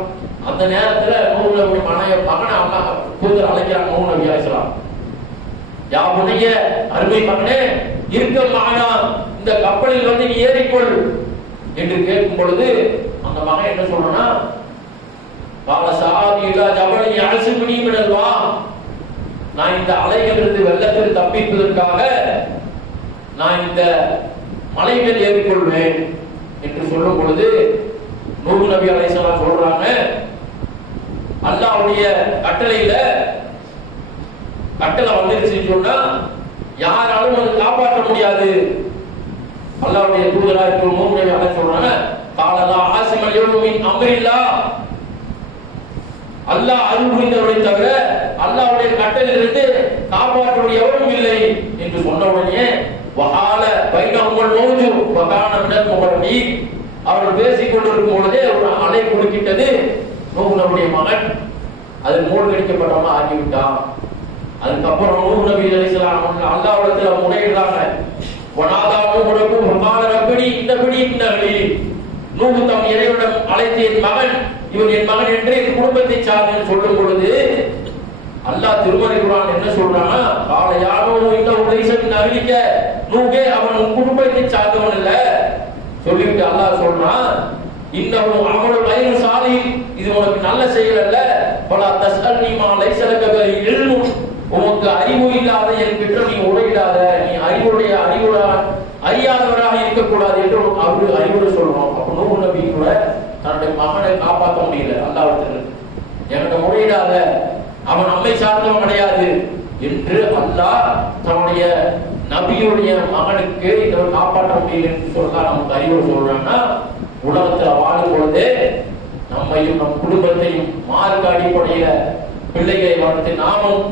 அந்த நேரத்துல நூஹ் நபி மகனை அல்லாஹ் தூதர் அழைக்கிறாங்க. நூஹ் நபி அலைஹிஸ்ஸலாம், யா புனைய அருமை மகனே இருக்க மகனா, இந்த கப்பலில் வந்து நீ ஏறிக்கொள் என்று கேட்கும் பொழுது அந்த மகன் என்ன சொல்றானா, பால சாதி இல்லா ஜபலி யாசிமுனி மினல்வா, நான் இந்த அலைகளிலிருந்து வெள்ளத்தில் தப்பிப்பதற்காக நான் இந்த மலை மேல் ஏறிக்கொள்வேன் என்று சொல்லும் பொழுது நூஹ் நபி அலைஹிஸ்ஸலாம் சொல்றாங்க, அல்லாஹ்வுடைய கட்டளையில கட்டளை வந்துருச்சுன்னு சொன்னா யாராலும் அதை காப்பாற்ற முடியாது. அல்லாஹ்வுடைய தூதரா இருக்கும் நூஹ் நபி அலைஹிஸ்ஸலாம் சொல்றாங்க, காலலா ஆசிமல் யௌம மின் அம்ரில்லாஹ், அல்லாஹ் அருள் புரிந்தவரை தவிர அல்லாஹ்வுடைய கட்டளையிலிருந்து காப்பாற்றக்கூடிய எவரும் இல்லை என்று சொன்ன உடனே வஹால பைனஹுல் மௌஜு வகான மினல் முகரமீன், அவர்கள் பேசிக் கொண்டிருக்கும் பொழுதே ஒரு அலை குறுக்கிட்டது. நூஹ் நபியுடைய மகன் அதில் மூழ்கடிக்கப்பட்டவனா ஆகிவிட்டான். அதுக்கப்புறம் நூஹ் நபி அலைஹிஸ்ஸலாம் அல்லாஹ்விடத்துல முறையிடுறாங்க. வனாதா நூஹ் ரப்பு வகால ரப்பி இன்னபி இன்னஹி, நூஹ் தம் இறைவனிடம் அழைத்த என் மகன், இவன் என் மகன் என்று என் குடும்பத்தை சார்ந்தேன் சொல்லும் பொழுது அல்லாஹ் திருமறை குர்ஆன் என்ன சொல்றானா, கால யானோ இந்த உலைசன் அகிலிக்க, நூஹே அவன் உன் குடும்பத்தை சார்ந்தவன் இல்ல சொல்லிட்டு அல்லாஹ் சொல்றான், இன்னஹு அமலு கைரு சாலிஹ், இது உனக்கு நல்ல செயல் அல்ல. பலா தஸ்அல்னி மா லைஸ லக பிஹி இல்மு, உனக்கு அறிவு இல்லாத என்கிட்ட நீ உரையிடாத, நீ அறியாதவராக இருக்கக்கூடாது என்று அவரு அறிவுரை சொல்றோம். அப்ப நூஹ் நபி கூட தன்னுடைய மகனை காப்பாற்ற முடியல. அல்லாஹ்விடத்தில் எனக்கு முறையிடாத, அவன் நம்மை சார்ந்தவன் கிடையாது என்று அல்லாஹ் தன்னுடைய நபியுடைய மகனுக்கு இதை காப்பாற்ற முடியல என்று சொன்னா நமக்கு அறிவுரை சொல்றாங்கன்னா, உலகத்துல வாழும் பொழுது நம்மையும் நம் குடும்பத்தையும் மார்க்க அடிப்படையில பிள்ளைகளை வளர்த்து நாமும்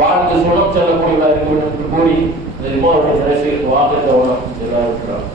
வாழ்ந்து சுகம் செல்லக்கூடியவர்களாக இருக்க வேண்டும் என்று கூறி இந்த ரிமாவுடைய கடைசியில் வாக்கு கவனம் செல்ல இருக்கிறார்.